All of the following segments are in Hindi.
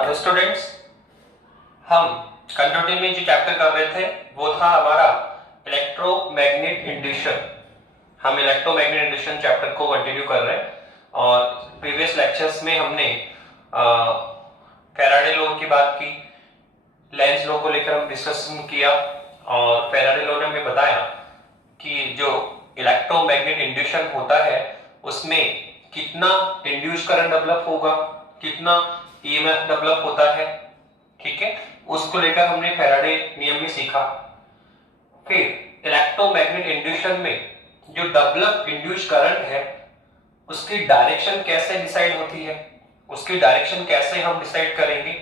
हेलो स्टूडेंट्स, हम कंटिन्यू में जो चैप्टर कर रहे थे वो था हमारा इलेक्ट्रोमैग्नेट इंड्यूशन। हम इलेक्ट्रोमैग्नेट इंड्यूशन चैप्टर को कंटिन्यू कर रहे हैं और प्रीवियस लेक्चर्स में हमने फैराडे लॉ की बात की, लेंज लॉ को लेकर हम डिस्कशन किया और फैराडे लॉ ने हमें बताया कि जो इलेक्ट्रोमैग्नेट इंड्यूशन होता है उसमें कितना इंड्यूस करंट डेवलप होगा, कितना ईएमएफ डेवलप होता है। ठीक है, उसको लेकर हमने फैराडे नियम में सीखा। फिर इलेक्ट्रोमैग्नेट इंड्यूशन में जो डेवलप इंड्यूस करंट है उसकी डायरेक्शन कैसे डिसाइड होती है, उसकी डायरेक्शन कैसे हम डिसाइड करेंगे,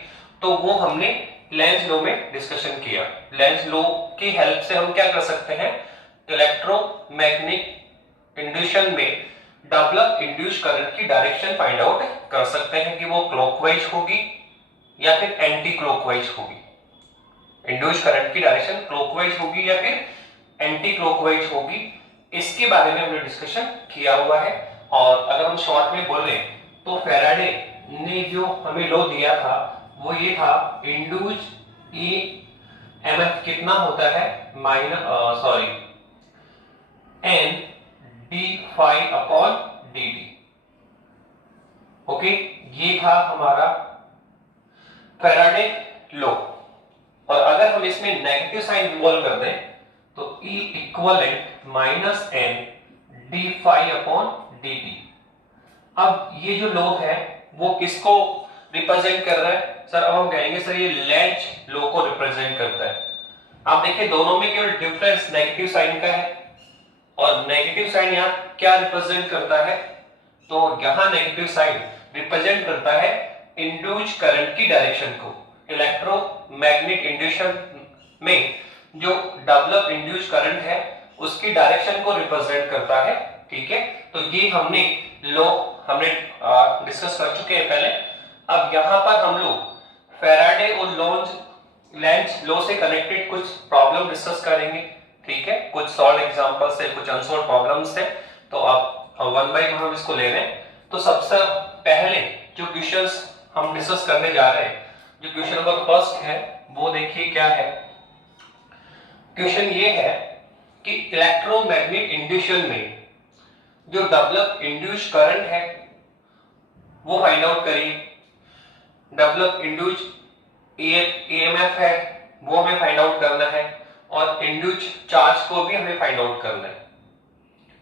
तो वो हमने लेंज लॉ में डिस्कशन किया। लेंज लॉ की हेल्प से हम क्या कर सकते हैं, इलेक्ट्रोमैग्नेट इंड्यूशन में डेवलप इंड्यूस करंट की डायरेक्शन फाइंड आउट कर सकते हैं कि वो क्लॉकवाइज होगी या फिर एंटी क्लॉकवाइज होगी। इंड्यूस करंट की डायरेक्शन क्लॉकवाइज होगी या फिर एंटी क्लॉकवाइज होगी, इसके बारे में हमने डिस्कशन किया हुआ है। और अगर हम शॉर्ट में बोले तो फैराडे ने जो हमें लॉ दिया था वो ये था, इंड्यूस ईएमएफ कितना होता है N D phi upon D t. Okay, ये था हमारा फैराडे लॉ। और अगर हम इसमें नेगेटिव साइन इन्वॉल्व कर दें तो E equivalent minus N D phi upon D t. अब ये जो लॉ है वो किसको रिप्रेजेंट कर रहा है सर? अब हम कहेंगे सर ये लेंज लॉ को रिप्रेजेंट करता है। आप देखिए दोनों में केवल डिफरेंस नेगेटिव साइन का है और नेगेटिव साइन यहाँ क्या रिप्रेजेंट करता है, तो यहाँ नेगेटिव साइन रिप्रेजेंट करता है इंड्यूस्ड करंट की डायरेक्शन को। इलेक्ट्रोमैग्नेट इंड्यूशन में जो डेवलप इंड्यूस्ड करंट है उसकी डायरेक्शन को रिप्रेजेंट करता है। ठीक है, तो ये हमने डिस्कस कर चुके हैं पहले। अब यहाँ पर हम लोग फैराडे और लेंज लॉ से कनेक्टेड कुछ प्रॉब्लम डिस्कस करेंगे। ठीक है, कुछ सॉल्व एग्जांपल्स है, कुछ अनसॉल्व प्रॉब्लम्स है, तो आप वन बाय वन हम इसको ले रहे हैं। तो सबसे पहले जो क्वेश्चंस हम डिस्कस करने जा रहे हैं, जो क्वेश्चन नंबर फर्स्ट है वो देखिए क्या है। क्वेश्चन ये है कि इलेक्ट्रोमैग्नेट इंड्यूशन में जो डेवलप इंड्यूस्ड करंट है वो फाइंड आउट करिए। डेवलप इंड्यूस्ड ईएमएफ है वो हमें फाइंड आउट करना है और इंड्यूस्ड चार्ज को भी हमें फाइंड आउट करना है।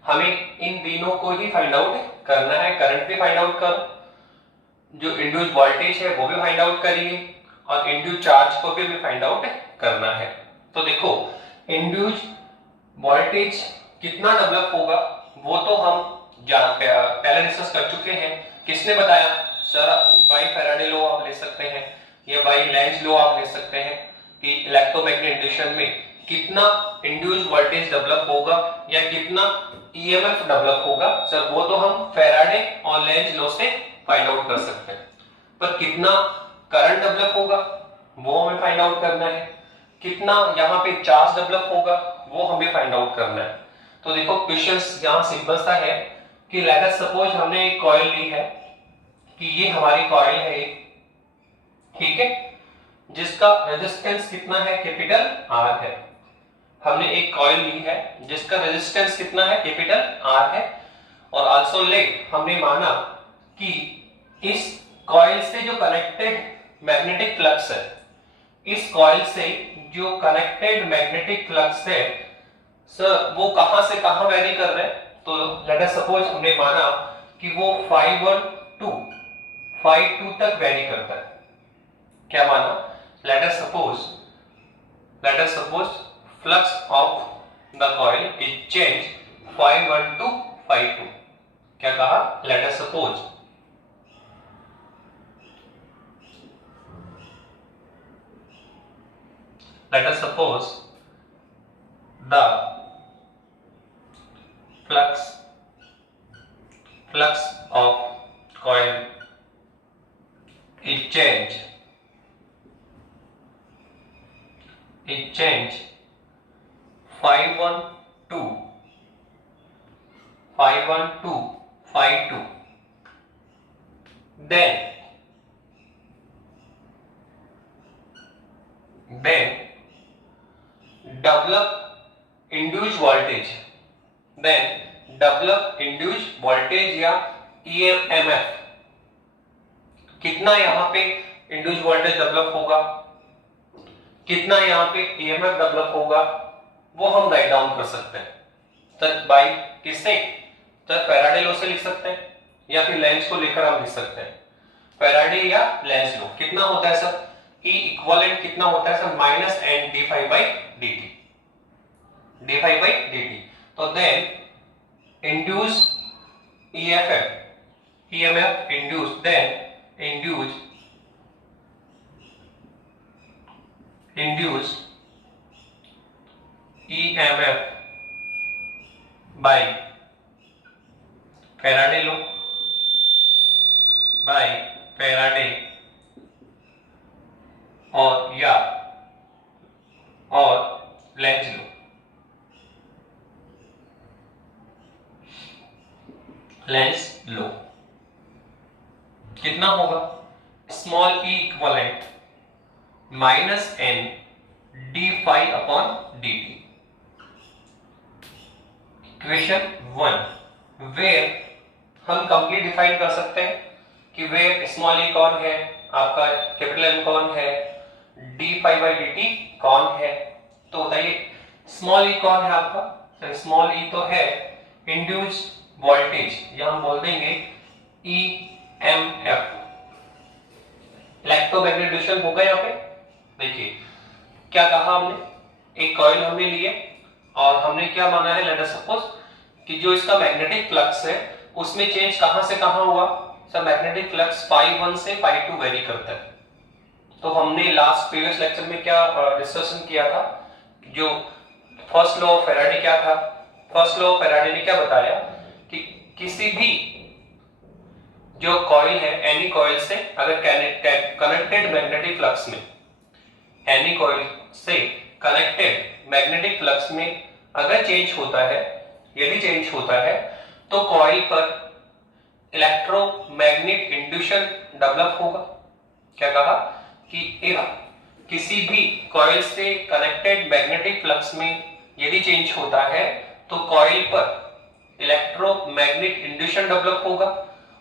हमें इन तीनों को ही फाइंड आउट करना है। करंट भी फाइंड आउट करो, जो इंड्यूस्ड वोल्टेज है वो भी फाइंड आउट करिए और इंड्यूस्ड चार्ज को भी हमें फाइंड आउट करना है। तो देखो इंड्यूस्ड वोल्टेज कितना डेवलप होगा वो तो हम पहले डिस्कस कर चुके हैं। किसने बताया सर? बाय फैराडे लॉ आप ले सकते हैं या बाय लेंज लॉ आप ले सकते हैं कि इलेक्ट्रोमैग्नेट इंड्यूशन में कितना इंड्यूस्ड वोल्टेज डेवलप होगा या कितना ईएमएफ डेवलप होगा। सर वो तो हम फैराडे और लेंज लॉ से फाइंड आउट कर सकते हैं, पर कितना करंट डेवलप होगा वो हमें फाइंड आउट करना है, कितना यहाँ पे चार्ज डेवलप होगा वो हमें फाइंड आउट करना है। तो देखो क्वेश्चंस यहाँ सिंपल सा है कि लेट अस सपोज हमने एक कॉइल ली है कि ये हमारी कॉइल है, ठीक है, जिसका रेजिस्टेंस कितना है, कैपिटल आर है। हमने एक कॉइल ली है जिसका रेजिस्टेंस कितना है, कैपिटल आर है। और आल्सो लेट हमने माना कि इस कॉइल से जो कनेक्टेड मैग्नेटिक फ्लक्स है, इस कॉइल से जो कनेक्टेड मैग्नेटिक फ्लक्स है सर वो कहां से कहां वेरी कर रहे हैं। तो लेट अस सपोज हमने माना कि वो 512 तक वेरी करता है। क्या माना? Let us suppose flux of the coil is change 512 to 52। क्या कहा? Let us suppose the flux of coil is change 512 52, then then develop induced voltage, या EMF, कितना यहाँ पे इंड्यूस्ड वोल्टेज डेवलप होगा, कितना यहाँ पे EMF डेवलप होगा, वो हम राइट डाउन कर सकते हैं। तो बाय किससे, तो फैराडे लॉ से लिख सकते हैं या फिर लेंज को लेकर हम लिख सकते हैं। फैराडे या लेंज लॉ कितना होता है सर, E इक्विवेलेंट कितना होता है sir, minus N D phi by D T. तो then induced EMF induced, then induced EMF by Faraday law, और लेंज लॉ। लेंज लॉ कितना होगा, small e equivalent minus N D phi upon D T. Equation 1 where हम कंप्लीट डिफाइन कर सकते हैं कि वेयर स्मॉल e कौन है, आपका कैपिटल M कौन है, d phi by D T कौन है। तो बताइए स्मॉल e कौन है आपका, तो स्मॉल e तो है इंड्यूस्ड वोल्टेज, या हम बोल देंगे EMF, इलेक्ट्रोमैग्नेटिक होगा यहाँ पे। देखिए क्या कहा हमने, एक कॉइल हमने लिए और हमने क्या माना है, लेट अस सपोज कि जो इसका मैग्नेटिक फ्लक्स है उसमें चेंज कहां से कहां हुआ, सर मैग्नेटिक फ्लक्स phi1 से phi2 वेरी करता है। तो हमने लास्ट प्रीवियस लेक्चर में क्या डिस्कशन किया था, जो फर्स्ट लॉ ऑफ फैराडे क्या था, फर्स्ट लॉ ऑफ फैराडे ने क्या बताया कि किसी भी जो कॉइल है एनी कॉइल से अगर कनेक्टेड मैग्नेटिक फ्लक्स में, एनी कॉइल से कनेक्टेड मैग्नेटिक फ्लक्स में अगर चेंज होता है, यदि चेंज होता है तो कॉइल पर इलेक्ट्रोमैग्नेटिक इंड्यूशन डेवलप होगा। क्या कहा कि इफ किसी भी कॉइल से कनेक्टेड मैग्नेटिक फ्लक्स में यदि चेंज होता है तो कॉइल पर इलेक्ट्रोमैग्नेटिक इंड्यूशन डेवलप होगा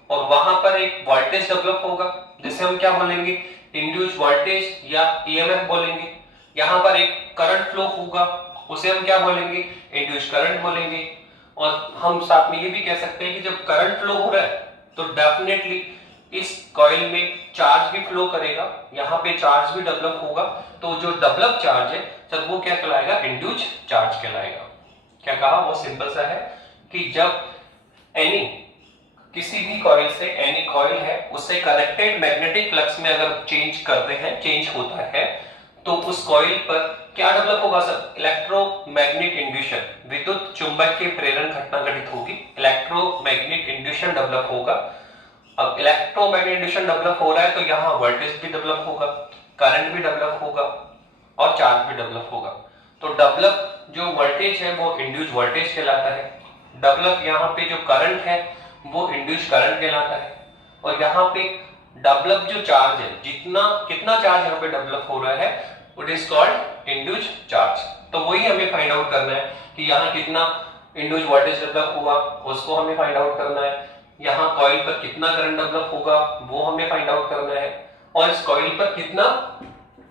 और वहां पर एक वोल्टेज डेवलप होगा, जिसे हम क्या बोलेंगे, इंड्यूस्ड वोल्टेज या EMF बोलेंगे। यहां पर एक करंट फ्लो होगा, उसे हम क्या बोलेंगे, इंड्यूस्ड करंट बोलेंगे। और हम साथ में ये भी कह सकते हैं कि जब करंट फ्लो हो रहा है तो डेफिनेटली इस कॉइल में चार्ज भी फ्लो करेगा, यहाँ पे चार्ज भी डेवलप होगा। तो जो डेवलप चार्ज है सर वो क्या कहलाएगा, इंड्यूस्ड चार्ज कहलाएगा। क्या कहा, वो सिंपल सा है कि जब किसी भी कॉइल से, एनी कॉइल है उससे कनेक्टेड मैग्नेटिक फ्लक्स में अगर चेंज करते हैं, चेंज होता है तो उस कॉइल पर क्या डेवलप होगा सर, इलेक्ट्रोमैग्नेटिक इंड्यूशन, विद्युत चुंबकीय प्रेरण घटना घटित होगी, इलेक्ट्रोमैग्नेटिक इंड्यूशन डेवलप होगा। अब इलेक्ट्रोमैग्नेटिक इंड्यूशन डेवलप हो रहा है तो यहाँ वोल्टेज भी डेवलप होगा, करंट भी डेवलप होगा और चार्ज भी डेवलप होगा। तो डेवलप जो वोल्टेज है वो इंड्यूस्ड वोल्टेज कहलाता है, डेवलप यहाँ पे जो करंट है वो इंड्यूस्ड करंट कहलाता है, और यहाँ पे डेवलप जो चार्ज है, कितना चार्ज यहाँ पे डेवलप हो रहा है, it is called induced charge. तो वही हमें फाइंड आउट करना है कि यहाँ कितना इंड्यूस्ड वोल्टेज डेवलप हुआ, उसको हमें फाइंड आउट करना है। यहाँ कॉइल पर कितना करंट डेवलप होगा वो हमें फाइंड आउट करना है, और इस कॉइल पर कितना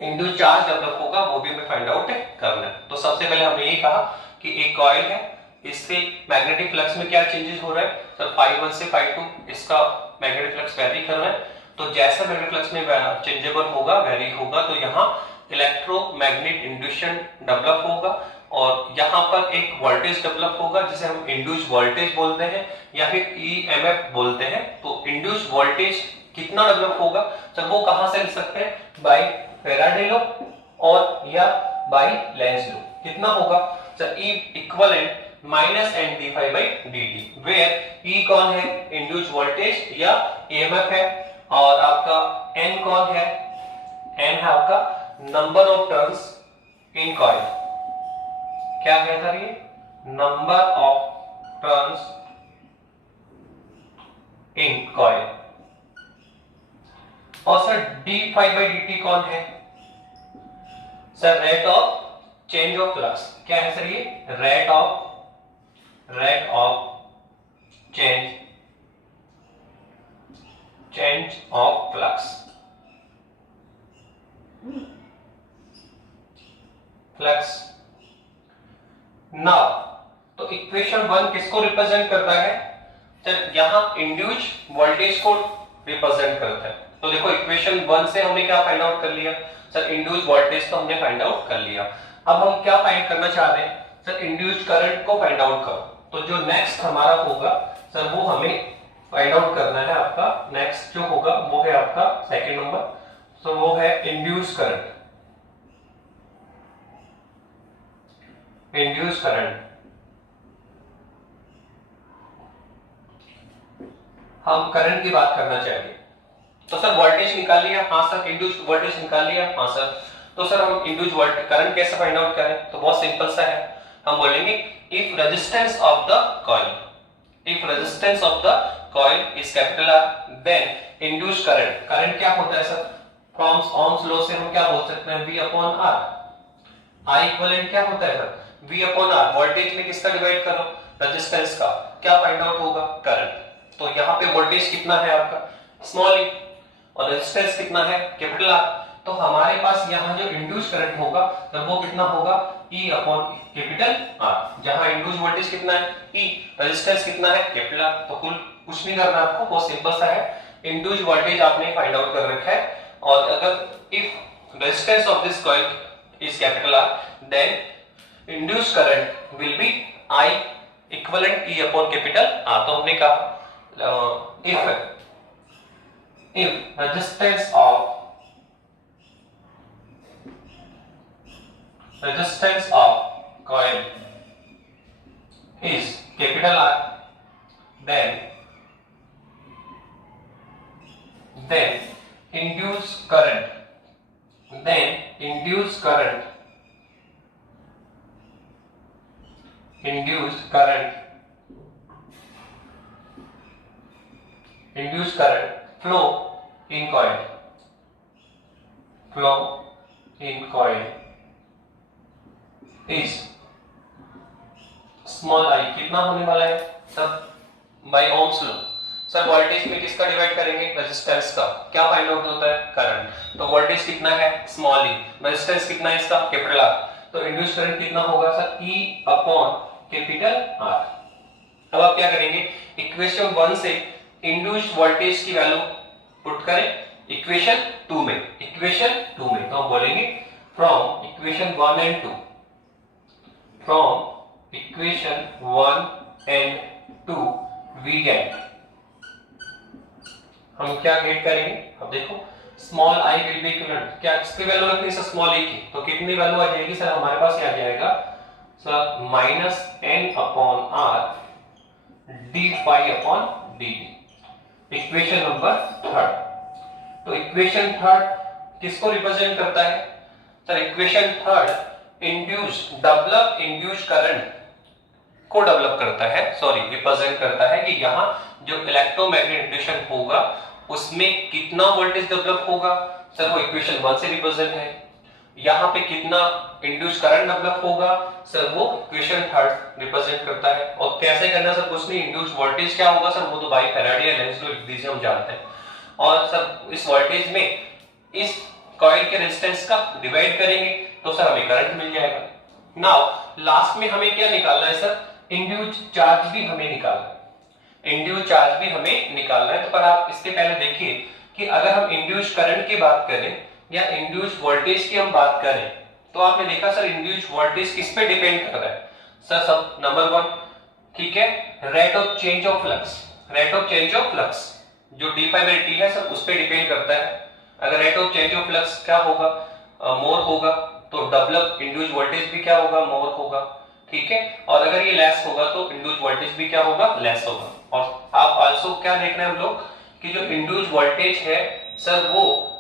इंड्यूस्ड चार्ज डेवलप होगा वो भी हमें फाइंड आउट करना है। तो सबसे पहले हमने यही कहा कि एक कॉइल है, इससे मैग्नेटिक फ्लक्स में क्या चेंजेस हो रहा है सर, phi1 से phi2 इसका मैग्नेटिक फ्लक्स वेरी कर रहा है। तो जैसा मैग्नेटिक फ्लक्स में चेंजेबल होगा, वेरी होगा, तो यहाँ इलेक्ट्रोमैग्नेटिक इंड्यूशन डेवलप होगा और यहाँ पर एक वोल्टेज डेवलप होगा जिसे हम इंड्यूस्ड वोल्टेज बोलते हैं या फिर EMF बोलते हैं। तो इंड्यूस्ड वोल्टेज कितना डेवलप होगा सर, वो कहां से लिख सकते हैं, बाय फैराडे लॉ और या बाय लेंज लॉ। कितना होगा sir, E equivalent minus N D phi by D t, where E कौन है, इंड्यूस्ड वोल्टेज या EMF है, और आपका N कौन है, N है आपका number of turns in coil. क्या कहता है ये, number of turns in coil. और sir D phi by D T कौन है, sir rate of change of flux क्या है सर? ये rate of change of flux. Now तो इक्वेशन 1 किसको रिप्रेजेंट करता है सर? यहां इंड्यूस वोल्टेज को रिप्रेजेंट करता है। तो देखो इक्वेशन 1 से हमने क्या फाइंड आउट कर लिया सर? इंड्यूस वोल्टेज तो हमने फाइंड आउट कर लिया। अब हम क्या फाइंड करना चाह रहे हैं सर? इंड्यूस करंट को फाइंड आउट करो। तो जो नेक्स्ट हमारा होगा सर वो हमें फाइंड आउट करना है। आपका नेक्स्ट जो होगा वो है आपका सेकंड नंबर, तो वो है इंड्यूस करंट। हम करंट की बात करना चाहेंगे। तो सर वोल्टेज निकाल लिया, हाँ सर। इंड्यूस वोल्टेज निकाल लिया, हाँ सर। तो सर हम इंड्यूस करंट कैसे फाइंड आउट करें? तो बहुत सिंपल सा है। हम बोलेंगे if resistance of the coil is capital R, then induce current क्या होता है सर? फ्रॉम ओम्स लॉ से हम क्या बोल सकते हैं? V upon R। I equivalent क्या होता है sir? V upon R। Voltage में किसका डिवाइड करो? रेजिस्टेंस का। क्या फाइंड आउट होगा? करंट। तो यहाँ पे वोल्टेज कितना है आपका? स्मॉल e, और रेजिस्टेंस कितना है? Capital R। तो हमारे पास यहाँ जो इंड्यूस करंट होगा तो वो कितना होगा? E upon capital R। जहां इंड्यूस वोल्टेज कितना है? E, रेजिस्टेंस कितना है? Capital R। तो कुछ नहीं करना आपको, बहुत सिंपल सा है। इंड्यूस वोल्टेज आपने फाइंड आउट कर रखा है, और अगर if resistance of this coil is capital R, then induce current will be I equivalent E upon capital R। तो हमने कहा if resistance of coil is capital R, then induced current flow in coil is small I। कितना होने वाला है सब? By Ohm's law. Sir voltage में किसका डिवाइड करेंगे? रेजिस्टेंस का। क्या फाइंड आउट होता है? करंट। तो वोल्टेज कितना है? Small e। रेजिस्टेंस कितना है इसका? Capital R। तो इंड्यूस करंट कितना होगा sir? E upon capital R। अब आप क्या करेंगे? इक्वेशन 1 से इंड्यूस्ड वोल्टेज की वैल्यू पुट करें इक्वेशन 2 में। तो हम बोलेंगे from equation 1 and 2, we get, हम क्या गेट करेंगे? अब देखो small I will be equivalent, क्या इसकी वैल्यू रखनी है स्मॉल e की? तो कितनी वैल्यू आ जाएगी सर? हमारे पास क्या आ जाएगा sir? Minus n upon R D phi upon dt। Equation number 3। तो इक्वेशन 3 किसको रिप्रेजेंट करता है सर? इक्वेशन 3 इंड्यूस्ड करंट को डेवलप करता है, रिप्रेजेंट करता है कि यहाँ जो इलेक्ट्रोमैग्नेटिक इंडक्शन होगा उसमें कितना वोल्टेज डेवलप होगा सर? वो इक्वेशन 1 से रिप्रेजेंट है। यहाँ पे कितना इंड्यूस करंट डेवलप होगा सर? वो इक्वेशन 3 रिप्रेजेंट करता है। और कैसे करना सर? कुछ नहीं, इंड्यूस वोल्टेज क्या होगा सर? वो तो बाय फैराडे या लेंज लॉ लिख दीजिए, हम जानते हैं। और सर इस वोल्टेज में इस कॉइल के रेजिस्टेंस का डिवाइड करेंगे तो सर हमें करंट मिल जाएगा। नाउ लास्ट में हमें क्या निकालना है सर? इंड्यूस चार्ज भी हमें निकालना है। तो पर आप इसके पहले देखिए कि अगर हम इंड्यूस करंट की बात करें या इंड्यूस वोल्टेज की हम बात करें, तो आपने देखा सर इंड्यूस वोल्टेज किस पे डिपेंड कर रहा है सर? सब नंबर 1, ठीक है, rate of change of flux जो d∅dt है सर उस पे डिपेंड करता है। अगर rate of change of flux क्या होगा? मोर होगा, तो डेवलप इंड्यूस वोल्टेज भी क्या होगा? मोर होगा, ठीक है। और अगर ये लेस होगा तो इंड्यूस वोल्टेज भी क्या होगा? लेस होगा। और आप आल्सो क्या देख रहे हैं हम लोग कि जो इंड्यूस वोल्टेज है सर वो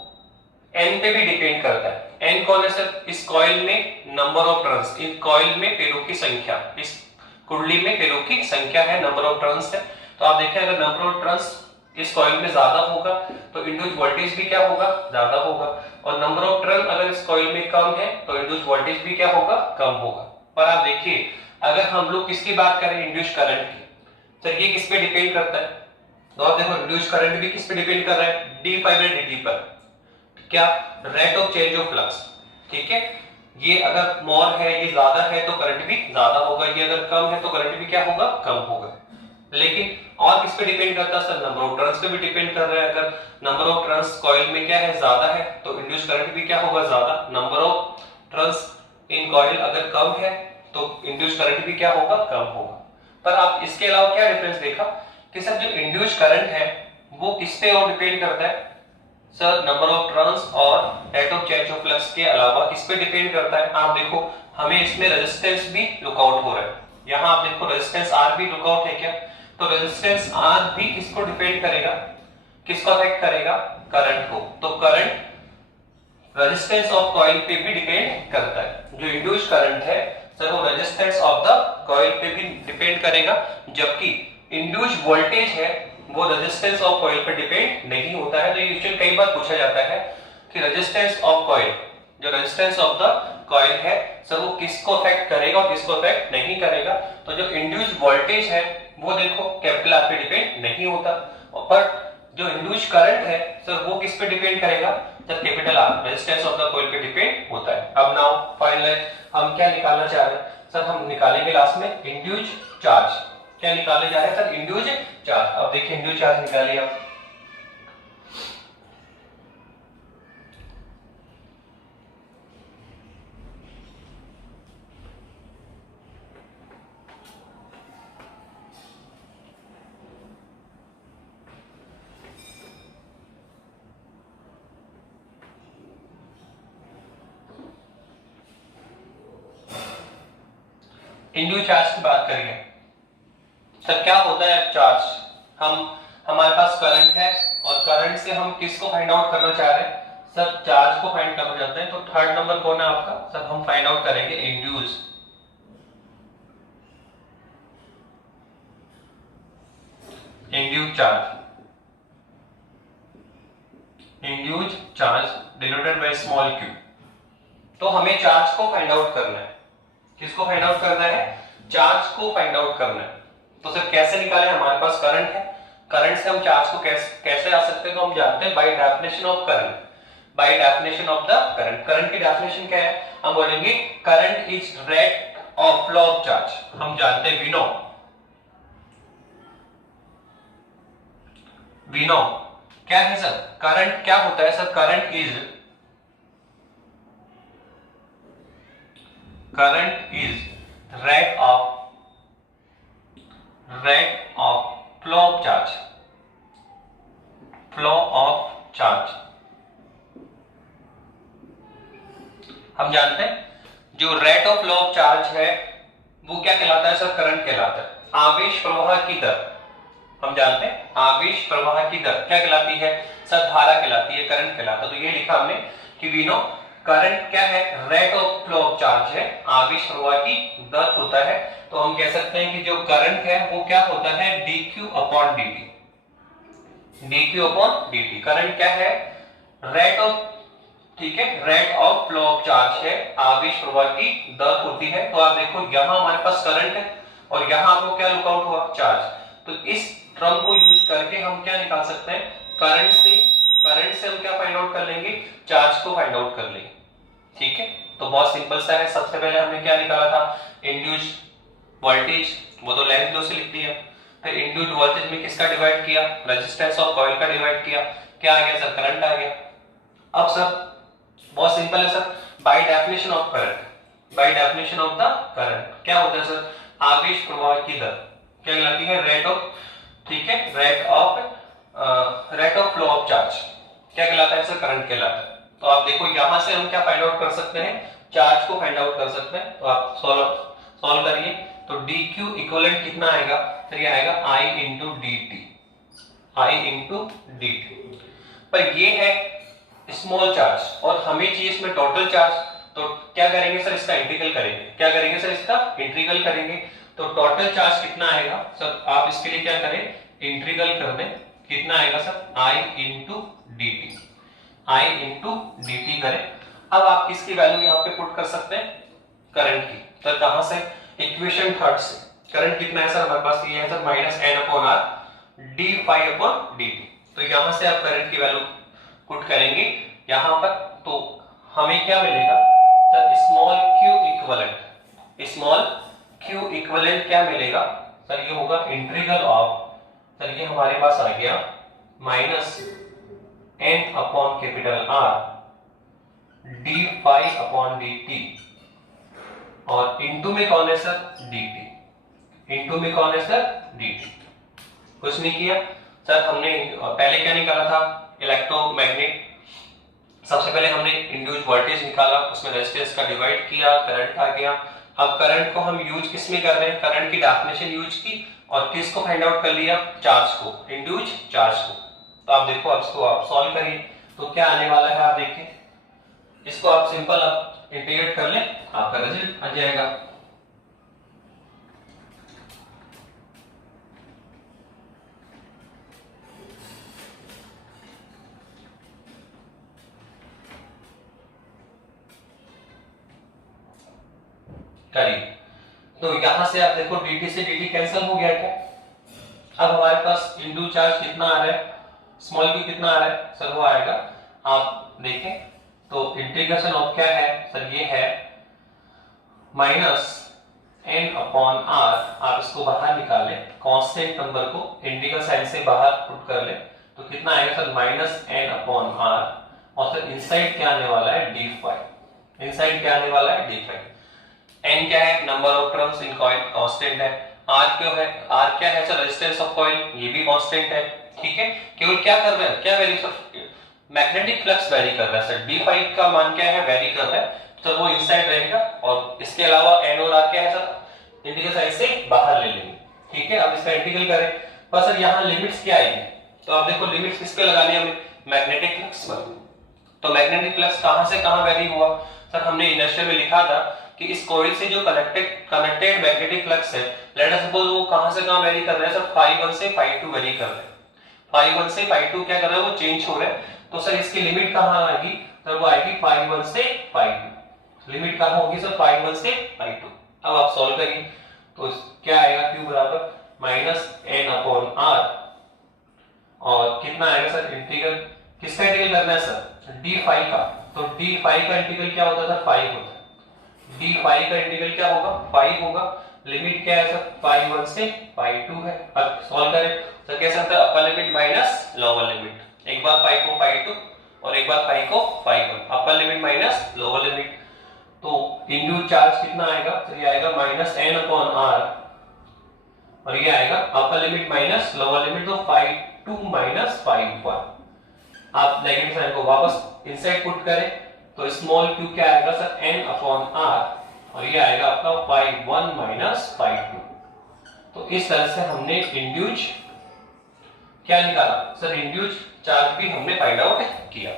n पे भी डिपेंड करता है। n कौन है सर? इस कॉइल में नंबर ऑफ टर्न्स, इस कॉइल में फेरों की संख्या, इस कुंडली में फेरों की संख्या है, नंबर ऑफ टर्न्स है। तो आप देखें अगर नंबर ऑफ टर्न्स इस कॉइल में ज्यादा होगा तो इंड्यूस्ड वोल्टेज भी क्या होगा, ज्यादा होगा, और नंबर ऑफ टर्न अगर इस कॉइल में कम है तो इंड्यूस्ड वोल्टेज भी क्या होगा, कम होगा। पर आप देखिए अगर हम लोग किसकी बात करें, इंड्यूस्ड करंट की, तो ये किस पे डिपेंड करता है, तो आप देखो इंड्यूस्ड करंट भी किस पे डिपेंड कर रहा है, d/dt पर, क्या, rate of change of flux, ठीक है। ये अगर मोर है, ये ज्यादा है तो करंट भी ज्यादा होगा, ये अगर कम है तो करंट भी क्या होगा, कम होगा। लेकिन और किस पे डिपेंड करता है सर, नंबर ऑफ टर्न्स पे भी डिपेंड कर रहा है। अगर नंबर ऑफ टर्न्स कॉइल में क्या है, ज्यादा है, तो इंड्यूस करंट भी क्या होगा, ज्यादा। Number of turns in coil अगर कम है तो इंड्यूस करंट भी क्या होगा, कम होगा। पर आप इसके अलावा क्या डिफरेंस देखा कि सर जो इंड्यूस करंट है वो किस पे और डिपेंड करता है सर, नंबर ऑफ टर्न्स और rate of change of flux के अलावा किस पे डिपेंड करता है। आप देखो हमें इसमें रेजिस्टेंस भी लुकआउट हो रहा है, यहां आप देखो रेजिस्टेंस आर भी लुकआउट है क्या, तो रेजिस्टेंस आर भी किसको डिपेंड करेगा, किसको अफेक्ट करेगा, करंट को। तो करंट रेजिस्टेंस ऑफ कॉइल पे भी डिपेंड करता है। जो इंड्यूस्ड करंट है सर वो रेजिस्टेंस ऑफ द कॉइल पे भी डिपेंड करेगा, जबकि इंड्यूस्ड वोल्टेज है वो रेजिस्टेंस ऑफ कॉइल पे डिपेंड नहीं होता है। तो यूजुअली कई बार पूछा जाता है कि रेजिस्टेंस ऑफ कॉइल, जो रेजिस्टेंस ऑफ द कॉइल है सर वो किसको अफेक्ट करेगा और किसको अफेक्ट नहीं करेगा। तो जो इंड्यूस्ड वोल्टेज है वो देखो कैपिटल आर पे डिपेंड नहीं होता, पर जो इंड्यूस्ड करंट है सर वो किस पे डिपेंड करेगा, sir capital R, resistance of the coil पे डिपेंड होता है। अब नाउ फाइनल हम क्या निकालना चाह रहे हैं सर, हम निकालेंगे लास्ट में इंड्यूस्ड चार्ज। क्या निकालने जा रहे हैं सर, इंड्यूस्ड चार्ज। अब देखिए इंड्यूस्ड चार्ज निकालिए आप, इंड्यूस्ड चार्ज की बात करेंगे सर। क्या होता है चार्ज, हमारे पास करंट है और करंट से हम किसको फाइंड आउट करना चाह रहे हैं सर, चार्ज को फाइंड करना चाहते हैं। तो थर्ड नंबर कौन है आपका सर, हम फाइंड आउट करेंगे induced charge, induced charge denoted by small q। तो हमें चार्ज को फाइंड आउट करना है, किसको फाइंड आउट करना है, चार्ज को फाइंड आउट करना है। तो सर कैसे निकालें, हमारे पास करंट है, करंट से हम चार्ज को कैसे आ सकते हैं, तो हम जानते हैं by definition of current, by definition of the current. Current की डेफिनेशन क्या है, हम बोलेंगे current is rate of flow of charge. हम जानते हैं वी नो क्या है सर, करंट क्या होता है sir, current is rate of flow of charge, हम जानते हैं जो rate of flow of charge है वो क्या कहलाता है सर, करंट कहलाता है। आवेश प्रवाह की दर, हम जानते हैं आवेश प्रवाह की दर क्या कहलाती है सर, धारा कहलाती है, करंट कहलाता है। तो ये लिखा हमने कि वी नो करंट क्या है, rate of flow of charge है, आवेश प्रवाह की दर होता है। तो हम कह सकते हैं कि जो करंट है वो क्या होता है, dq अपॉन dt, करंट क्या है, रेट ऑफ, ठीक है, rate of flow of charge है, आवेश प्रवाह की दर होती है। तो आप देखो यहां हमारे पास करंट है और यहां आपको क्या लुकआउट हुआ, चार्ज। तो इस टर्म को यूज करके हम क्या निकाल सकते हैं, करंट से हम क्या फाइंड आउट कर लेंगे, चार्ज को फाइंड आउट कर लेंगे, ठीक है। तो बहुत सिंपल सा है, सबसे पहले हमने क्या निकाला था, इंड्यूस्ड वोल्टेज, वो तो लेंथ लॉ से लिख दिया। फिर इंड्यूस्ड वोल्टेज में किसका डिवाइड किया, रेजिस्टेंस ऑफ कॉइल का डिवाइड किया, क्या आ गया सर, करंट आ गया। अब सर बहुत सिंपल है sir, by definition of the current क्या होता है सर, आवेश प्रवाह की दर क्या कहलाती है, रेट ऑफ, ठीक है, rate of flow of charge क्या कहलाता है सर, करंट कहलाता है। तो आप देखो यहां से हम क्या फाइंड आउट कर सकते हैं, चार्ज को फाइंड आउट कर सकते हैं। तो आप सॉल्व करिए, तो dq इक्विवेलेंट कितना आएगा, तो ये आएगा I इंटू dt। पर ये है स्मॉल चार्ज और हमें चाहिए इसमें टोटल चार्ज। तो क्या करेंगे सर, इसका इंटीग्रल करेंगे, तो टोटल चार्ज कितना आएगा सर, आप इसके लिए क्या करें, इंटीग्रल कर दें कितना आएगा sir I into D T, I into D T करें। अब आप किसकी वैल्यू यहाँ पे पुट कर सकते हैं, करंट की। तो कहां से, इक्वेशन थर्ड से। करंट कितना है सर हमारे पास, ये है sir minus N upon R D phi upon D T. तो यहां से आप करंट की वैल्यू पुट करेंगे यहां पर, तो हमें क्या मिलेगा sir, small Q equivalent. Small Q equivalent क्या मिलेगा सर, ये होगा इंटीग्रल ऑफ, सर ये हमारे पास आ गया minus N upon capital R D phi upon D T, और इंटू में कौन है सर, डी टी। इंटू में कौन है सर, डी टी। कुछ नहीं किया सर, हमने पहले क्या निकाला था, इलेक्ट्रोमैग्नेट। सबसे पहले हमने इंड्यूस्ड वोल्टेज निकाला, उसमें रेजिस्टेंस का डिवाइड किया, करंट आ गया। अब करंट को हम यूज किस में कर रहे हैं, करंट की डेफिनेशन यूज की, और किसको फाइंड आउट कर लिया, चार्ज को, इंड्यूस्ड चार्ज को। तो आप देखो, अब इसको आप सॉल्व करिए तो क्या आने वाला है, आप देखिए। इसको आप सिंपल आप इंटीग्रेट कर लें, आपका रिजल्ट आ जाएगा। करिए, तो यहां से आप देखो dt से dt कैंसिल हो गया क्या। अब हमारे पास इंडू चार्ज कितना आ रहा है, स्मॉल q कितना आ रहा है सर, वो आएगा, आप देखें तो इंटीग्रेशन ऑफ क्या है सर, ये है माइनस n अपॉन r। आप इसको बाहर निकालें, कांस्टेंट नंबर को इंटीग्रल साइन से बाहर पुट कर ले, तो कितना आएगा sir, minus n upon r, और सर इनसाइड क्या आने वाला है, d फाई। इनसाइड क्या आने वाला है, d फाई। n क्या है, number of turns in coil, constant है। r क्यों है, r क्या है सर, रेजिस्टेंस ऑफ कॉइल, ये भी कांस्टेंट है। ठीक है, केवल क्या कर रहा है, क्या very sir, magnetic flux very कर रहा है सर, d5 का मान क्या है, वेरी कर रहा है, तो वो इनसाइड रहेगा। और इसके अलावा n और r क्या है सर, इंटीग्रल साइड से बाहर ले लेंगे। ठीक है, अब इसका इंटीग्रल करें, पर सर यहाँ लिमिट्स क्या आएगी, तो आप देखो लिमिट्स किस पे लगानी है हमें, मैग्नेटिक फ्लक्स पर। तो मैग्नेटिक फ्लक्स कहां से कहां वेरी हुआ सर, हमने इनर्शिया में लिखा था कि इस कॉइल से जो कनेक्टेड मैग्नेटिक फ्लक्स है, लेट अस सपोज वो कहां से कहां वेरी कर रहा है सर, फाई 1 से फाई 2 वेरी कर रहा है। फाई 1 से फाई 2 क्या कर रहा है, वो चेंज हो रहा है। तो सर इसकी लिमिट कहां आएगी, सर वो आएगी फाई 1 से फाई 2। लिमिट कहां होगी सर, फाई 1 से फाई 2। अब आप सॉल्व करिए तो क्या आएगा, q बराबर माइनस एन अपॉन आर, और कितना आएगा सर, इंटीग्रल किसका इंटीग्रल करना है सर, डी फाई का। तो डी फाई का इंटीग्रल क्या होता था, फाई होता है। डी फाई का इंटीग्रल क्या होगा, फाई होगा। लिमिट क्या है सर, फाई 1 से फाई 2 है। अब सॉल्व करें तो कैसे होता है, upper limit minus lower limit. एक बार फाई को फाई 2 और एक बार फाई को phi 1, upper limit minus lower limit. तो इंड्यूस्ड चार्ज कितना आएगा, तो ये आएगा माइनस एन अपॉन आर, और ये आएगा अपर लिमिट माइनस लोअर लिमिट, तो फाई 2 माइनस फाई 1। आप नेगेटिव साइन को वापस इनसाइड पुट करें तो स्मॉल q क्या आएगा सर, n अपॉन r, और ये आएगा आपका फाई 1 माइनस फाई 2। तो इस तरह से हमने इंड्यूस्ड क्या निकाला सर, इंड्यूस्ड चार्ज भी हमने फाइंड आउट किया।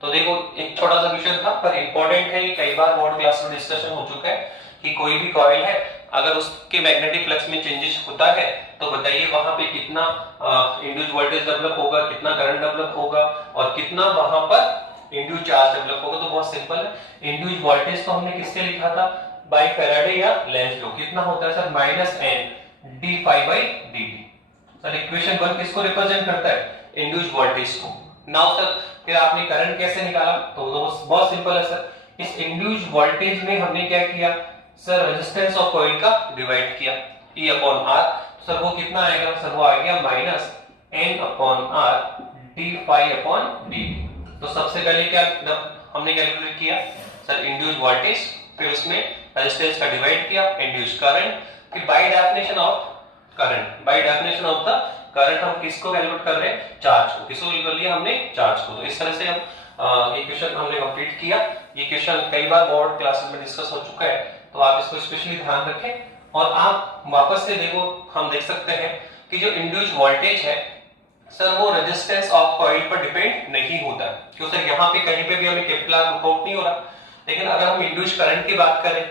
तो देखो एक छोटा सा क्वेश्चन था पर इंपॉर्टेंट है, कई बार बोर्ड क्लास में डिस्कशन हो चुका है कि कोई भी कॉइल है अगर उसके मैग्नेटिक फ्लक्स में चेंजेस होता है तो बताइए वहां पे कितना इंड्यूस्ड वोल्टेज डेवलप होगा, कितना करंट डेवलप होगा, और कितना वहां पर इंड्यूस्ड चार्ज डेवलप होगा। तो बहुत सिंपल है, इंड्यूस्ड वोल्टेज तो हमने किससे लिखा था, बाय फैराडे या लेंज लॉ। कितना होता है sir, minus N D phi by D T. Sir equation 1 किसको रिप्रेजेंट करता है, इंड्यूस्ड वोल्टेज को। नाउ सर फिर आपने करंट कैसे निकाला, तो बहुत सिंपल है सर, इस इंड्यूस्ड वोल्टेज में हमने क्या किया सर, रेजिस्टेंस ऑफ कॉइल का डिवाइड किया, E अपॉन R। सर वो कितना आएगा सर, वो आ गया minus N upon R D phi upon D T. तो सबसे पहले क्या हमने कैलकुलेट किया सर, इंड्यूस्ड वोल्टेज, फिर उसमें रेजिस्टेंस का डिवाइड किया, इंड्यूस्ड करंट, फिर by definition of current, by definition of the current हम किसको कैलकुलेट कर रहे हैं, चार्ज को। किसको कर लिया हमने, चार्ज को। तो इस तरह से हम ये क्वेश्चन हमने कंप्लीट किया। ये क्वेश्चन कई बार बोर्ड क्लासेस में डिस्कस हो चुका है, तो आप इसको स्पेशली ध्यान रखें। और आप वापस से देखो, हम देख सकते हैं कि जो इंड्यूस्ड वोल्टेज है सर, वो रेजिस्टेंस ऑफ कॉइल पर डिपेंड नहीं होता, क्यों सर, यहाँ पे कहीं पे भी हमें कैपिटल आर लुकआउट नहीं हो रहा। लेकिन अगर हम इंड्यूस्ड करंट की बात करें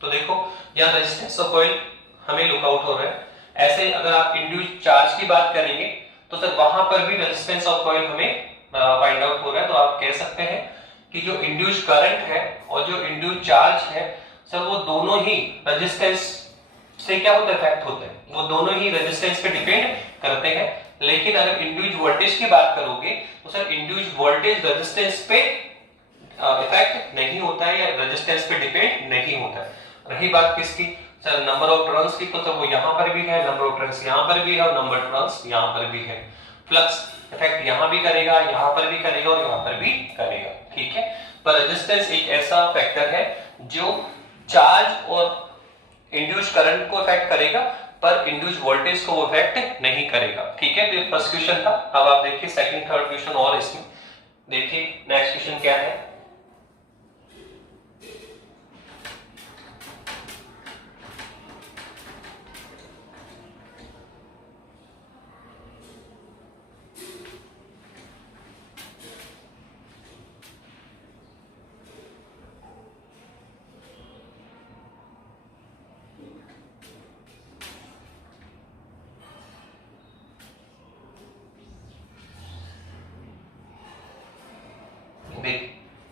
तो देखो यहाँ रेजिस्टेंस ऑफ कॉइल हमें लुकआउट हो रहा है। ऐसे अगर आप इंड्यूस्ड चार्ज की बात करेंगे तो सर वहां पर भी रेजिस्टेंस ऑफ कॉइल हमें फाइंड आउट हो रहा है। तो आप कह सकते हैं कि जो इंड्यूस्ड करंट है और जो इंड्यूस्ड चार्ज है सर वो दोनों ही रेजिस्टेंस से क्या होता है, इफेक्ट होते हैं, वो दोनों ही रेजिस्टेंस पे डिपेंड करते हैं। लेकिन अगर इंड्यूस्ड वोल्टेज की बात करोगे तो सर इंड्यूस्ड वोल्टेज रेजिस्टेंस पे इफेक्ट नहीं होता है या रेजिस्टेंस पे डिपेंड नहीं होता है। रही बात किसकी, सर नंबर ऑफ टर्न्स की, तो सर वो यहां पर भी है, नंबर ऑफ टर्न्स यहां पर भी है और नंबर टर्न्स यहां पर भी है। फ्लक्स इफेक्ट यहां भी करेगा, यहां पर भी करेगा और यहां पर भी करेगा, ठीक है। पर रेजिस्टेंस एक ऐसा फैक्टर है जो चार्ज और इंड्यूस्ड करंट को इफेक्ट करेगा पर इंड्यूस्ड वोल्टेज को वो इफेक्ट नहीं करेगा, ठीक है। तो ये फर्स्ट क्वेश्चन था। अब आप देखिए सेकंड थर्ड क्वेश्चन और इसमें देखिए नेक्स्ट क्वेश्चन क्या है।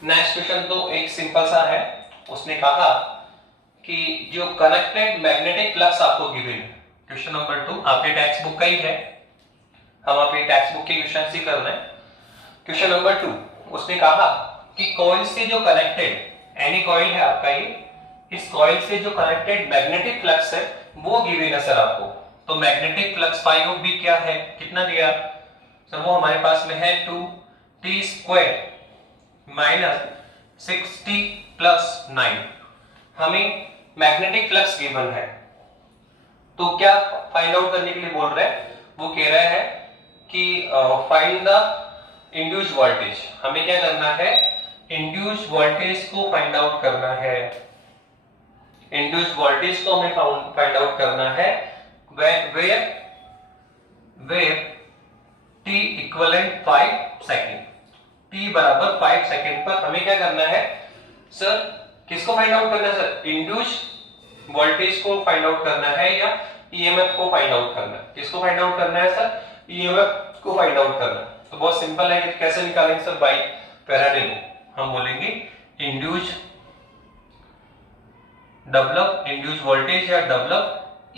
नेक्स्ट क्वेश्चन तो एक सिंपल सा है। उसने कहा कि जो कनेक्टेड मैग्नेटिक फ्लक्स आपको गिवन है, क्वेश्चन नंबर 2 आपके टेक्स्ट बुक का ही है, हम आपके टेक्स्ट बुक के क्वेश्चन ही कर रहे हैं। क्वेश्चन नंबर 2 उसने कहा कि कॉइल से जो कनेक्टेड एनी कॉइल है आपका ये, इस कॉइल से जो कनेक्टेड मैग्नेटिक फ्लक्स है वो गिवन है सर आपको। तो magnetic flux phi of B क्या है, कितना दिया सर, वो हमारे पास में है 2t² माइनस 60 प्लस 9। हमें मैग्नेटिक फ्लक्स गिवन है, तो क्या फाइंड आउट करने के लिए बोल रहे हैं, वो कह रहा है कि फाइंड द इंड्यूस्ड वोल्टेज। हमें क्या करना है, इंड्यूस्ड वोल्टेज को फाइंड आउट करना है। इंड्यूस्ड वोल्टेज को हमें फाइंड आउट करना है where t equivalent 5 second, t बराबर 5 सेकेंड पर हमें क्या करना है सर, किसको फाइंड आउट करना है सर, इंड्यूस्ड वोल्टेज को फाइंड आउट करना है या ईएमएफ को फाइंड आउट करना है। किसको फाइंड आउट करना है सर, ईएमएफ को फाइंड आउट करना है। तो बहुत सिंपल है, कैसे निकालेंगे सर, बाय फैराडे लॉ। हम बोलेंगे इंड्यूस्ड डेवलप इंड्यूस्ड वोल्टेज या develop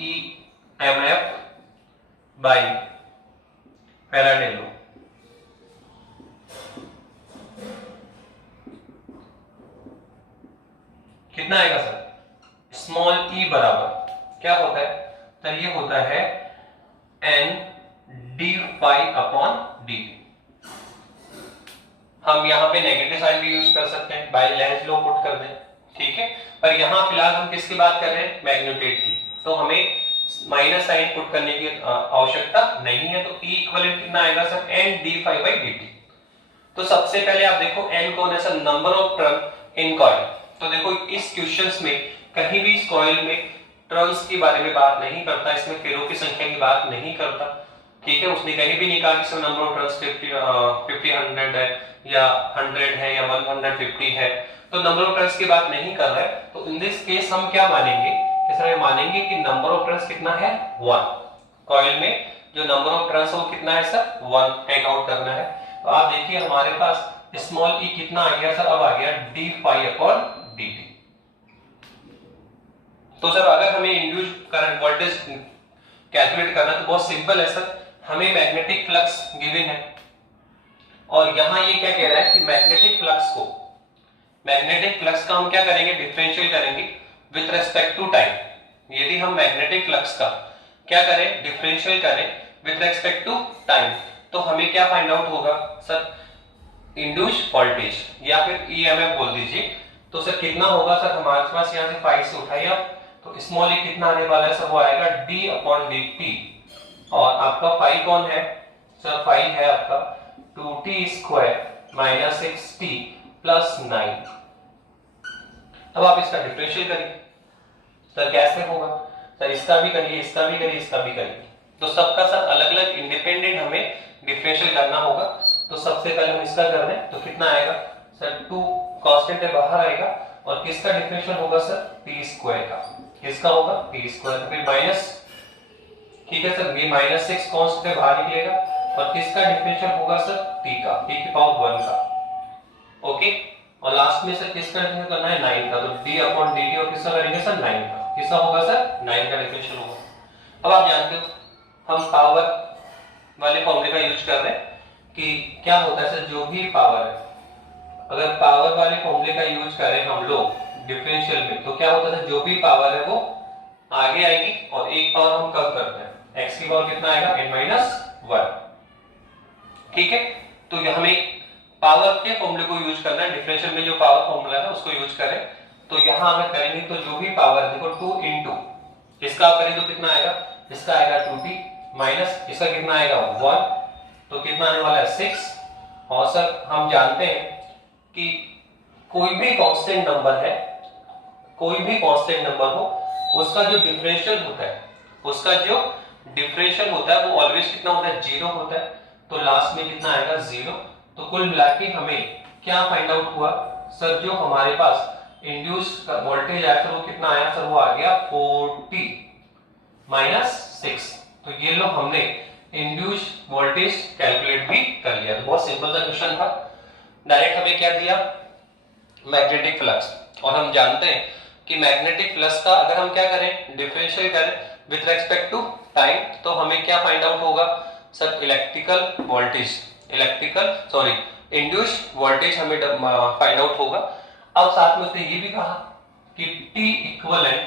EMF bye Faraday law. कितना आएगा सर, स्मॉल e बराबर क्या होता है सर, ये होता है n d∅/dt। हम यहां पे नेगेटिव साइन भी यूज कर सकते हैं, बाय लेंज लॉ पुट कर दें, ठीक है। पर यहां फिलहाल हम किसकी बात कर रहे हैं, मैग्नीट्यूड की, तो हमें माइनस साइन पुट करने की आवश्यकता नहीं है। तो E इक्विवेलेंट कितना आएगा सर, n d∅/dt। तो सबसे पहले आप देखो n कौन है sir, number of turn in coil. तो देखो इस क्वेश्चंस में कहीं भी इस कॉइल में टर्न्स के बारे में बात नहीं करता, इसमें फेरों की संख्या की बात नहीं करता, ठीक है। उसने कहीं भी नहीं कहा कि सर नंबर ऑफ टर्न्स 50 100 है या 100 है या 150 है, तो नंबर ऑफ टर्न्स की बात नहीं कर रहा है। तो इन दिस केस हम क्या मानेंगे कि सर मानेंगे कि नंबर ऑफ टर्न्स कितना है 1। कॉइल में जो नंबर ऑफ टर्न्स है वो कितना है सर 1, टेक आउट करना है। तो आप देखिए हमारे पास स्मॉल e कितना आ गया सर, अब आ गया d∅/dt। तो सर अगर हमें इंड्यूस्ड करंट वोल्टेज कैलकुलेट करना तो बहुत सिंपल है सर, हमें मैग्नेटिक फ्लक्स गिवन है और यहां ये क्या कह रहा है कि मैग्नेटिक फ्लक्स का हम क्या करेंगे, डिफरेंशियल करेंगे विद रिस्पेक्ट टू टाइम। यदि हम मैग्नेटिक फ्लक्स का क्या करें, डिफरेंशियल करें विद रिस्पेक्ट टू टाइम, तो हमें क्या फाइंड आउट होगा सर, इंड्यूस्ड वोल्टेज या फिर ईएमएफ बोल दीजिए। तो सर कितना होगा सर, हमारे पास यहाँ से 5 से उठाइए आप, तो स्मॉल e कितना आने वाला है सर, वो आएगा d/dt। और आपका फाई कौन है सर, फाई है आपका 2t² माइनस 6t प्लस 9। अब आप इसका डिफरेंशियल करिए सर, कैसे होगा सर, इसका भी करिए, इसका भी करिए, इसका भी करिए। तो सबका सर अलग अलग इंडिपेंडेंट हमें डिफरेंशियल करना होगा। तो सबसे पहले हम इसका कर रहे हैं, तो कितना आएगा सर, 2 कांस्टेंट है बाहर आएगा और किसका डिफरेंशियल होगा सर, t² का। किसका होगा, t²। तो फिर माइनस, ठीक है सर, ये -6 कांस्टेंट है बाहर निकलेगा, और किसका डिफरेंशियल होगा सर, t का, t की पावर 1 का। ओके, और लास्ट में सर किसका डिफरेंशियल करना है, 9 का, तो d अपॉन dt और किसका करेंगे सर, 9 का। किसका होगा सर, 9 का डिफरेंशियल होगा। अब आप जानते हो हम पावर वाले फॉर्मूले का यूज कर रहे हैं कि क्या होता है सर, जो भी पावर है, अगर पावर वाले फॉर्मूले का यूज करें हम लोग डिफरेंशियल में, तो क्या होता है, जो भी पावर है वो आगे आएगी और एक पावर हम कम करते हैं, x की पावर कितना आएगा, n-1। ठीक है, तो हमें पावर के फॉर्मूले को यूज करना है, डिफरेंशियल में जो पावर फॉर्मूला है उसको यूज करें। तो यहां अगर करेंगे तो जो भी पावर देखो 2 इंटू इसका करें तो कितना आएगा, इसका आएगा 2t माइनस इसका कितना आएगा 1, तो कितना आने वाला है 6। और सर हम जानते हैं कि कोई भी कांस्टेंट नंबर है, कोई भी कांस्टेंट नंबर हो, उसका जो डिफरेंशियल होता है, उसका जो डिफरेंशियल होता है वो ऑलवेज कितना होता है, 0 होता है। तो लास्ट में कितना आएगा 0। तो कुल मिला के हमें क्या फाइंड आउट हुआ सर, जो हमारे पास इंड्यूस वोल्टेज आया सर वो कितना आया सर, वो आ गया 40 माइनस 6। तो ये लो हमने इंड्यूस वोल्टेज कैलकुलेट भी कर लिया। तो बहुत सिंपल सा क्वेश्चन था। डायरेक्ट हमें क्या दिया, मैग्नेटिक फ्लक्स, और हम जानते हैं कि मैग्नेटिक फ्लक्स का अगर हम क्या करें, डिफरेंशियल करें विद रेस्पेक्ट टू टाइम, तो हमें क्या फाइंड आउट होगा सर, इंड्यूस वोल्टेज हमें फाइंड आउट होगा। अब साथ में उसने ये भी कहा कि t इक्विवेलेंट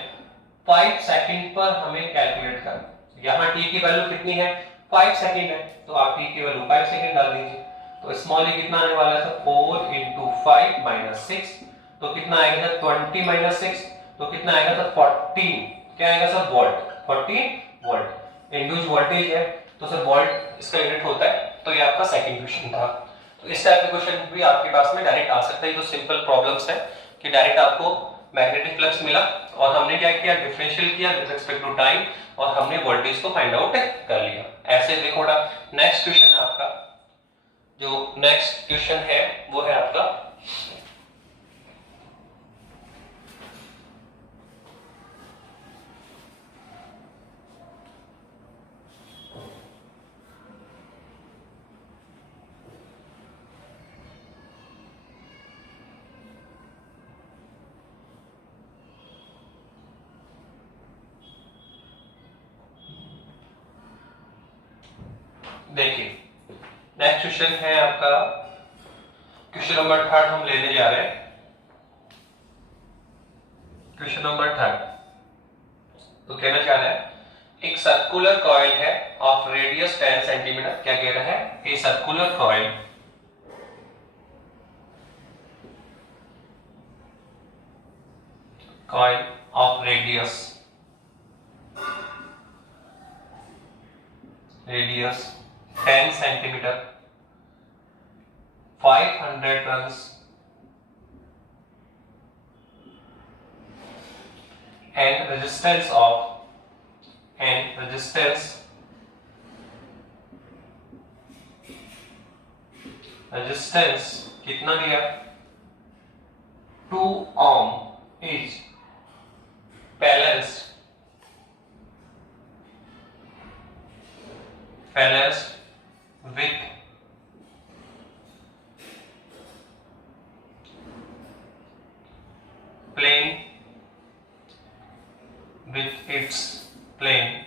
5 सेकंड पर हमें कैलकुलेट करना। यहाँ t की वैल्यू कितनी है, 5 सेकंड है, तो आप t की वैल्यू 5 सेकंड डाल दीजिए। तो स्मॉल e कितना आने वाला है सर, 4 इंटू 5 माइनस 6, तो कितना आएगा सर 20 माइनस 6, तो कितना आएगा सर 14, क्या आएगा sir volt, 14 volt. Induce voltage है तो सर वोल्ट इसका यूनिट होता है। तो ये आपका सेकंड क्वेश्चन था। तो इस टाइप के क्वेश्चन भी आपके पास में डायरेक्ट आ सकता है। जो सिंपल प्रॉब्लम्स है कि डायरेक्ट आपको मैग्नेटिक फ्लक्स मिला और हमने क्या किया, डिफरेंशियल किया विद रिस्पेक्ट टू टाइम और हमने वोल्टेज को फाइंड आउट कर लिया। ऐसे देखो नेक्स्ट क्वेश्चन है आपका, जो नेक्स्ट क्वेश्चन है वो है आपका देखिए नेक्स्ट क्वेश्चन है आपका क्वेश्चन नंबर 3 हम लेने जा रहे हैं। क्वेश्चन नंबर 3 तो कहना चाह रहा है, एक सर्कुलर कॉइल है ऑफ रेडियस 10 सेंटीमीटर। क्या कह रहा है, a circular coil of radius 10 centimetre 500 turns and resistance कितना दिया 2 ohm is balanced with plane with its plane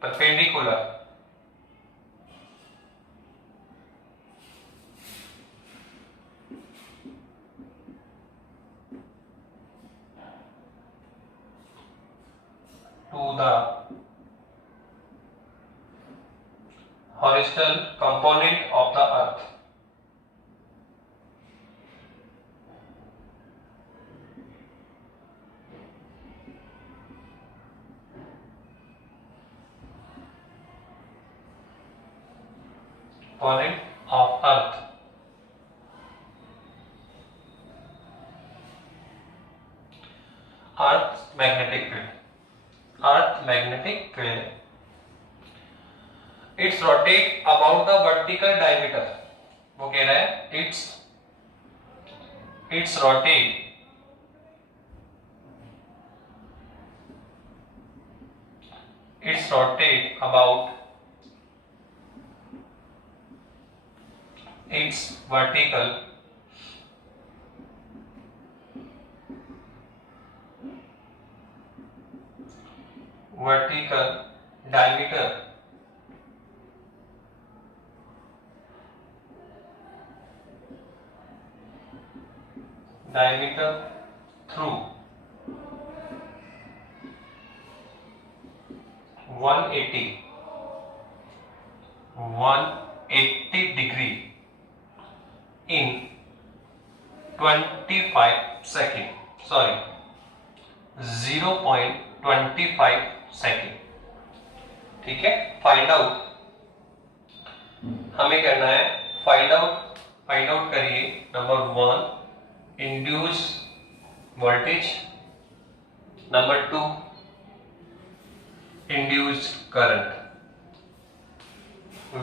perpendicular to the horizontal component of the earth. Component of earth. Earth magnetic field. It's rotate about the vertical diameter. वो कह रहा है it's rotate it's rotate about its vertical diameter through 180 degree in 25 second, sorry 0.25 second. ठीक है, फाइंड आउट हमें करना है, फाइंड आउट करिए। Number 1 induce voltage, number 2 induced current.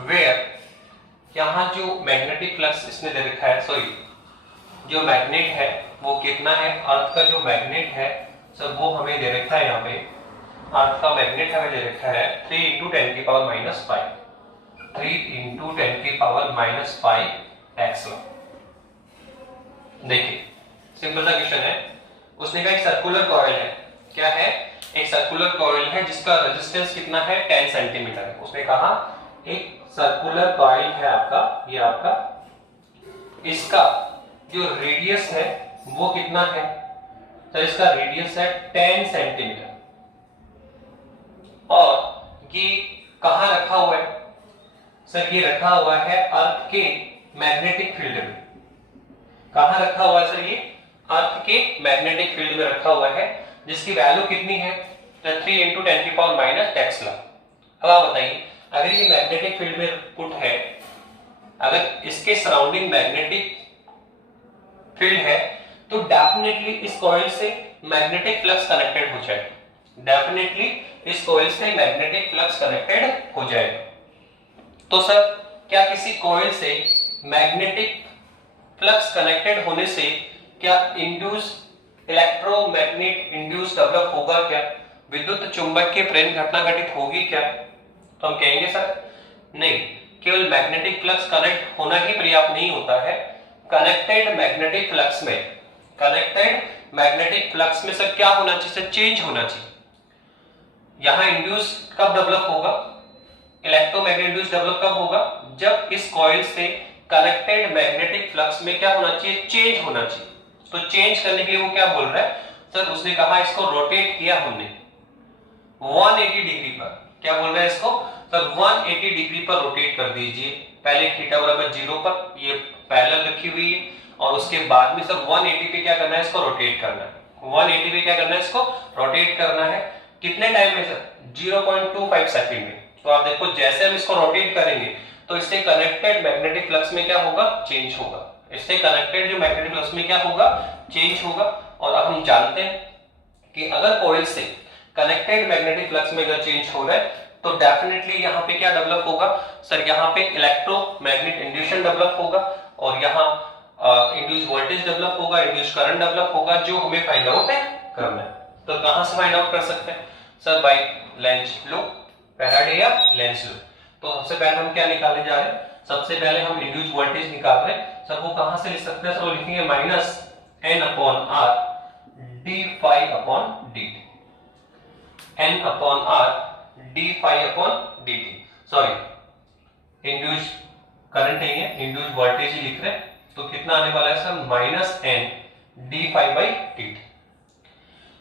Where यहां जो मैग्नेटिक फ्लक्स इसने दे रखा है, सॉरी जो मैग्नेट है वो कितना है, अर्थ का जो मैग्नेट है सब वो हमें दे रखा है, यहाँ पे अर्थ का मैग्नेट हमें दे रखा है 3 × 10⁻⁵ 3 × 10⁻⁵ टेस्ला। देखिए सिंपल सा क्वेश्चन है, उसने कहा एक सर्कुलर कॉइल है, क्या है, एक सर्कुलर कॉइल है जिसका रेजिस्टेंस कितना है 10 सेंटीमीटर है। उसने कहा एक सर्कुलर कॉइल है आपका, ये आपका, इसका जो रेडियस है वो कितना है, तो इसका रेडियस है 10 सेंटीमीटर और ये कहां रखा हुआ है, सर ये रखा हुआ है अर्थ के मैग्नेटिक फील्ड में। कहां रखा हुआ है सर, ये अर्थ के मैग्नेटिक फील्ड में रखा हुआ है, जिसकी वैल्यू कितनी है 3 × 10⁻⁻ टेस्ला। अब आप बताइए अगर ये मैग्नेटिक फील्ड में पुट है, अगर इसके सराउंडिंग मैग्नेटिक फील्ड है तो डेफिनेटली इस कॉइल से मैग्नेटिक फ्लक्स कनेक्टेड हो जाएगा, डेफिनेटली इस कॉइल से मैग्नेटिक फ्लक्स कनेक्टेड हो जाएगा। तो सर क्या किसी कॉइल से मैग्नेटिक फ्लक्स कनेक्टेड होने से क्या इंड्यूस इलेक्ट्रोमैग्नेट इंड्यूस डेवलप होगा, क्या विद्युत चुंबकीय प्रेरण घटना घटित होगी क्या, तो हम कहेंगे सर नहीं, केवल मैग्नेटिक फ्लक्स कनेक्ट होना ही पर्याप्त नहीं होता है। कनेक्टेड मैग्नेटिक फ्लक्स में सर क्या होना चाहिए, सर चेंज होना चाहिए। यहां इंड्यूस कब डेवलप होगा, इलेक्ट्रोमैग्नेटिक इंड्यूस डेवलप कब होगा, जब इस कॉइल से कनेक्टेड मैग्नेटिक फ्लक्स में क्या होना चाहिए, चेंज होना चाहिए। तो चेंज करने के लिए वो क्या बोल रहा है सर, उसने कहा इसको रोटेट किया हमने 180 डिग्री पर, क्या बोल रहा है इसको सर 180 डिग्री पर रोटेट कर दीजिए। पहले थीटा बराबर 0 पर ये पैरेलल रखी हुई है और उसके बाद में सर 180 पे क्या करना है, इसको रोटेट करना है। 180 पे क्या करना है, इसको रोटेट करना है। कितने टाइम में सर 0.25 सेकंड में। तो आप देखो जैसे हम इसको रोटेट करेंगे तो इससे कनेक्टेड मैग्नेटिक फ्लक्स में क्या होगा, चेंज होगा। इससे कनेक्टेड जो मैग्नेटिक फ्लक्स में क्या होगा, चेंज होगा। और अब हम जानते हैं कि अगर कॉइल से कनेक्टेड मैग्नेटिक फ्लक्स में अगर चेंज हो रहा है तो डेफिनेटली यहाँ पे क्या डेवलप होगा सर, यहाँ पे इलेक्ट्रोमैग्नेट इंड्यूशन डेवलप होगा और यहाँ इंड्यूस वोल्टेज डेवलप होगा, इंड्यूस करंट डेवलप होगा, जो हमें फाइंड आउट करना है। तो कहां से फाइंड आउट कर सकते हैं sir, bye Lenz law, Faraday या लेंज लो। तो सबसे पहले हम क्या निकालने जा रहे हैं, सबसे पहले हम इंड्यूस वोल्टेज निकाल रहे हैं। सर वो कहां से लिख सकते हैं, सर वो लिखेंगे -N/R d∅dt, N/R d∅dt। Sorry induce current नहीं है, इंड्यूस वोल्टेज ही लिख रहे हैं। तो कितना आने वाला है सर, -N d∅/dt।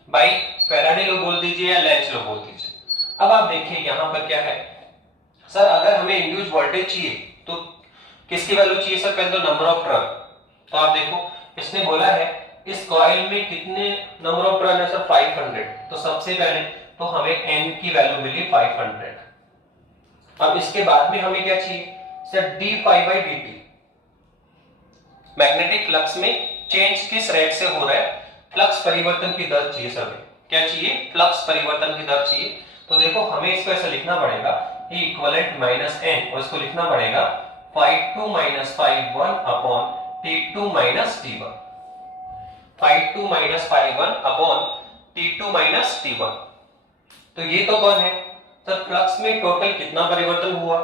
भाई फैराडे लो बोल दीजिए या लेंज लो बोल दीजिए। अब आप देखिए यहां पर क्या है सर, अगर हमें इंड्यूस वोल्टेज चाहिए तो किसकी वैल्यू चाहिए सर, पहले तो नंबर ऑफ टर्न। तो आप देखो इसने बोला है इस कॉइल में कितने नंबर ऑफ टर्न है सर, 500। तो सबसे पहले तो हमें n की वैल्यू मिली 500। अब इसके बाद में हमें क्या चाहिए सर, d∅/dt। मैग्नेटिक फ्लक्स में चेंज किस रेट से हो रहा है, फ्लक्स परिवर्तन की दर चाहिए सर। क्या चाहिए, फ्लक्स परिवर्तन की दर चाहिए। तो देखो हमें इसको ऐसा लिखना पड़ेगा E इक्विवेलेंट -n और इसको लिखना पड़ेगा ∅2 - ∅1 upon T2 - T1, ∅2 - ∅1 upon T2 - T1। तो ये तो कौन है सर फ्लक्स में टोटल कितना परिवर्तन हुआ,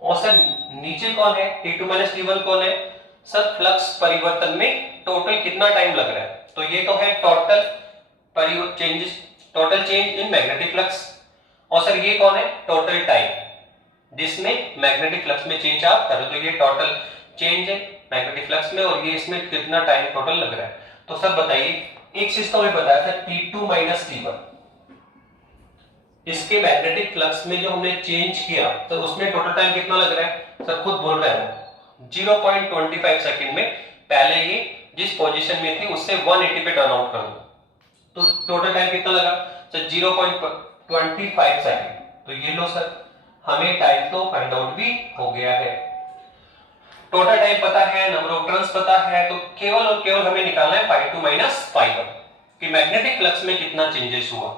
और सर नीचे कौन है, T2 माइनस T1 कौन है, सर फ्लक्स परिवर्तन में टोटल कितना टाइम लग रहा है। तो ये तो है total changes, total change in magnetic flux, और सर ये कौन है, टोटल टाइम जिसमें मैग्नेटिक फ्लक्स में चेंज आप कर रहे हो। तो ये टोटल चेंज है मैग्नेटिक फ्लक्स में, और ये इसमें कितना टाइम टोटल लग रहा है। तो सर बताइए, एक चीज तो हमें बताया था T2 माइनस T1, इसके मैग्नेटिक फ्लक्स में जो हमने चेंज किया तो उसमें टोटल टाइम कितना लग रहा है, सर खुद बोल रहे हैं 0.25 सेकंड में पहले ये जिस पोजीशन में थी उससे 180 पे टर्न आउट कर दो, तो टोटल टाइम कितना लगा सर 0.25 सेकंड। तो ये लो सर, हमें टाइम तो फाइंड आउट भी हो गया है, टोटल टाइम पता है, नंबर ऑफ टर्न्स पता है, तो केवल और केवल हमें निकालना है ∅2 माइनस ∅1 कि मैग्नेटिक फ्लक्स में कितना चेंजेस हुआ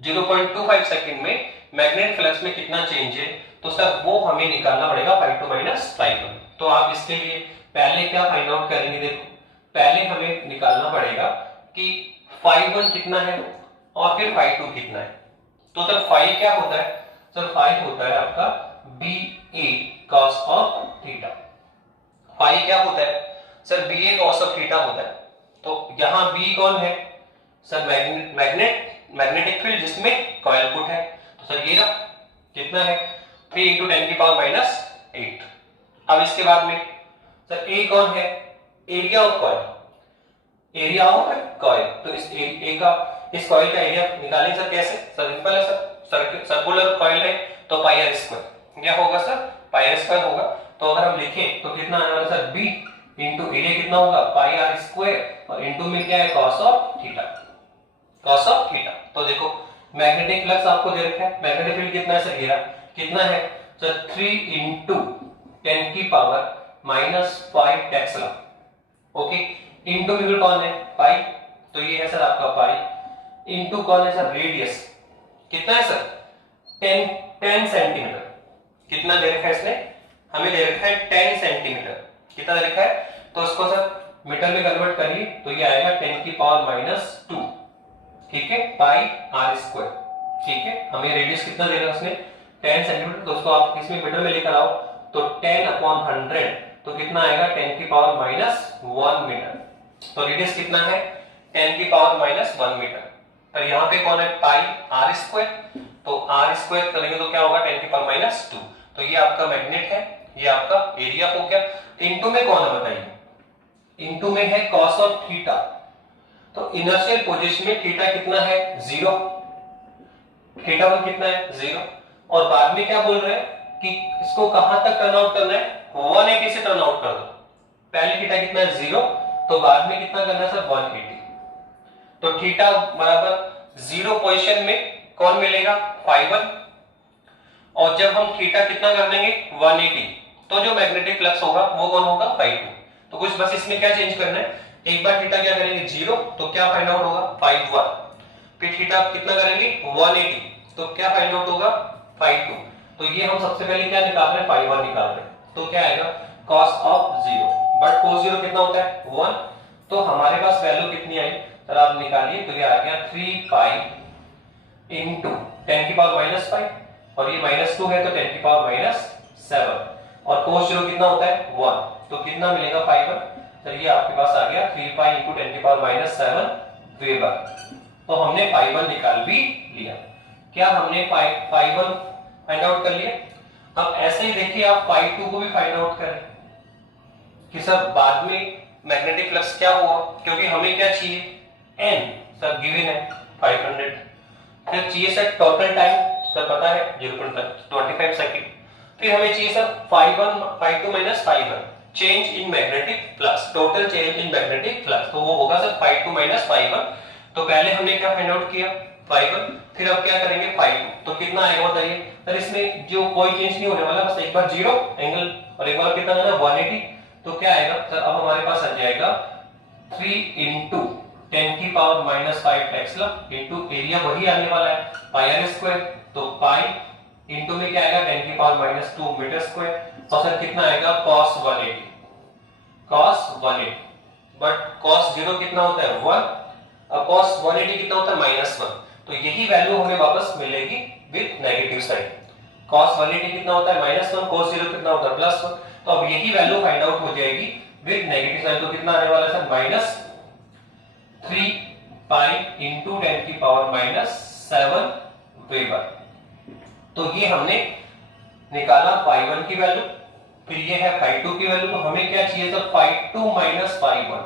0.25 सेकंड में मैग्नेटिक फ्लक्स में कितना चेंज है। तो सर वो हमें निकालना पड़ेगा ∅2 माइनस ∅1। तो आप इसके लिए पहले क्या फाइंड आउट करेंगे, देखो पहले हमें निकालना पड़ेगा कि ∅1 कितना है और फिर ∅2 कितना है। तो सर ∅ क्या होता है, सर ∅ होता है आपका BA cos ऑफ थीटा। ∅ क्या होता है sir, BA cos of theta होता है। तो यहां B कौन है सर, मैग्नेटिक फील्ड जिसमें कॉइल पुट है। तो सर ये कितना है 3 × 10⁻⁸। अब इसके बाद में सर A कौन है, area of coil, area of coil. तो इस कॉइल का एरिया निकालेंगे सर कैसे, सर सिंपल है सर, सर्कुलर कॉइल है तो πr², क्या होगा सर πr² होगा। तो अगर हम लिखें तो कितना आने वाला सर B इंटू एरिया कितना होगा πr² और इंटू में क्या है cos of theta, cos of theta. तो देखो मैग्नेटिक फ्लक्स आपको दे रखा है, मैग्नेटिक फील्ड कितना है सर, घेरा कितना है सर 3 × 10⁻⁻⁵ टेस्ला, ओके। इंटू में कौन है पाई, तो ये है सर आपका पाई, इंटू कौन है सर रेडियस, कितना है सर 10 सेंटीमीटर। कितना दे रखा है इसने, हमें दे रखा है 10 सेंटीमीटर, कितना दे रखा है, तो इसको सर मीटर में कन्वर्ट करिए तो ये आएगा 10⁻⁻², ठीक है, πr², ठीक है। हमें रेडियस कितना दे रहा है उसने 10 सेंटीमीटर, तो उसको आप इसमें मीटर में लेकर आओ तो 10/100, तो कितना आएगा 10⁻⁻1 मीटर। तो रेडियस कितना है 10⁻⁻1 मीटर। पर यहाँ पे कौन है पाई r², तो r² करेंगे तो क्या होगा 10⁻⁻2। तो ये आपका मैग्नेट है, ये आपका एरिया हो गया। इनटू में कौन है बताइए, इनटू में है cos ऑफ थीटा। तो इनर्शियल पोजीशन में थीटा कितना है 0, θ1 कितना है 0, और बाद में क्या बोल रहे हैं कि इसको कहां तक टर्न आउट करना है 180 से टर्न आउट कर दो। पहले थीटा कितना है 0, तो बाद में कितना करना है सर 180। तो थीटा बराबर 0 पोजीशन में कौन मिलेगा ∅1, और जब हम थीटा कितना कर देंगे 180, तो जो मैग्नेटिक फ्लक्स होगा वो कौन होगा ∅2। तो कुछ बस इसमें क्या चेंज करना है, एक बार थीटा क्या करेंगे 0, तो क्या फाइंड आउट होगा ∅1, फिर थीटा कितना करेंगे 180, तो क्या फाइंड आउट होगा ∅2। तो ये हम सबसे पहले क्या निकाल रहे हैं ∅1 निकाल रहे हैं, तो क्या आएगा cos ऑफ 0, बट cos 0 कितना होता है 1, तो हमारे पास वैल्यू कितनी आई सर आप निकालिए, तो ये आ गया 3 पाई इंटू 10⁻⁻5, और ये -2 है तो 10⁻⁷, और cos 0 कितना होता है 1, तो कितना मिलेगा ∅1, तो ये आपके पास आ गया 3 पाई इंटू 10⁻⁷ वेबर। तो हमने ∅1 निकाल भी लिया। क्या हमने ∅1 फाइंड आउट कर लिया। अब ऐसे ही देखिए आप ∅2 को भी फाइंड आउट करें कि सर बाद में मैग्नेटिक फ्लक्स क्या हुआ, क्योंकि हमें क्या चाहिए n, सर गिवन है 500, फिर चाहिए सर टोटल टाइम, सर पता है 0.25 सेकंड, फिर हमें चाहिए sir ∅2 minus ∅1 change in magnetic flux, total change in magnetic flux, तो वो होगा सर ∅2 माइनस ∅1। तो पहले हमने क्या फाइंड आउट किया ∅1, फिर अब क्या करेंगे ∅2, तो कितना आएगा बताइए सर, इसमें जो कोई चेंज नहीं होने वाला, बस एक बार 0 एंगल और एक बार कितना करना 180, तो क्या आएगा सर, अब हमारे पास आ जाएगा 3 इंटू 10⁻⁻5 टेस्ला इंटू एरिया वही आने वाला है πr², तो पाई इंटू में क्या आएगा 10⁻⁻2 मीटर स्क्वायर, और सर कितना आएगा cos 180, बट cos 0 कितना होता है 1, अब cos 180 कितना होता है -1, तो यही वैल्यू हमें वापस मिलेगी विद नेगेटिव साइन। cos 180 कितना होता है -1, cos 0 कितना होता है +1। तो अब यही वैल्यू फाइंड आउट हो जाएगी विद नेगेटिव साइन। तो कितना आने वाला है सर -3 पाई इंटू 10⁻⁻7 वेबर। तो ये हमने निकाला φ1 की वैल्यू, फिर ये है φ2 की वैल्यू। तो हमें क्या चाहिए सर φ2 माइनस φ1,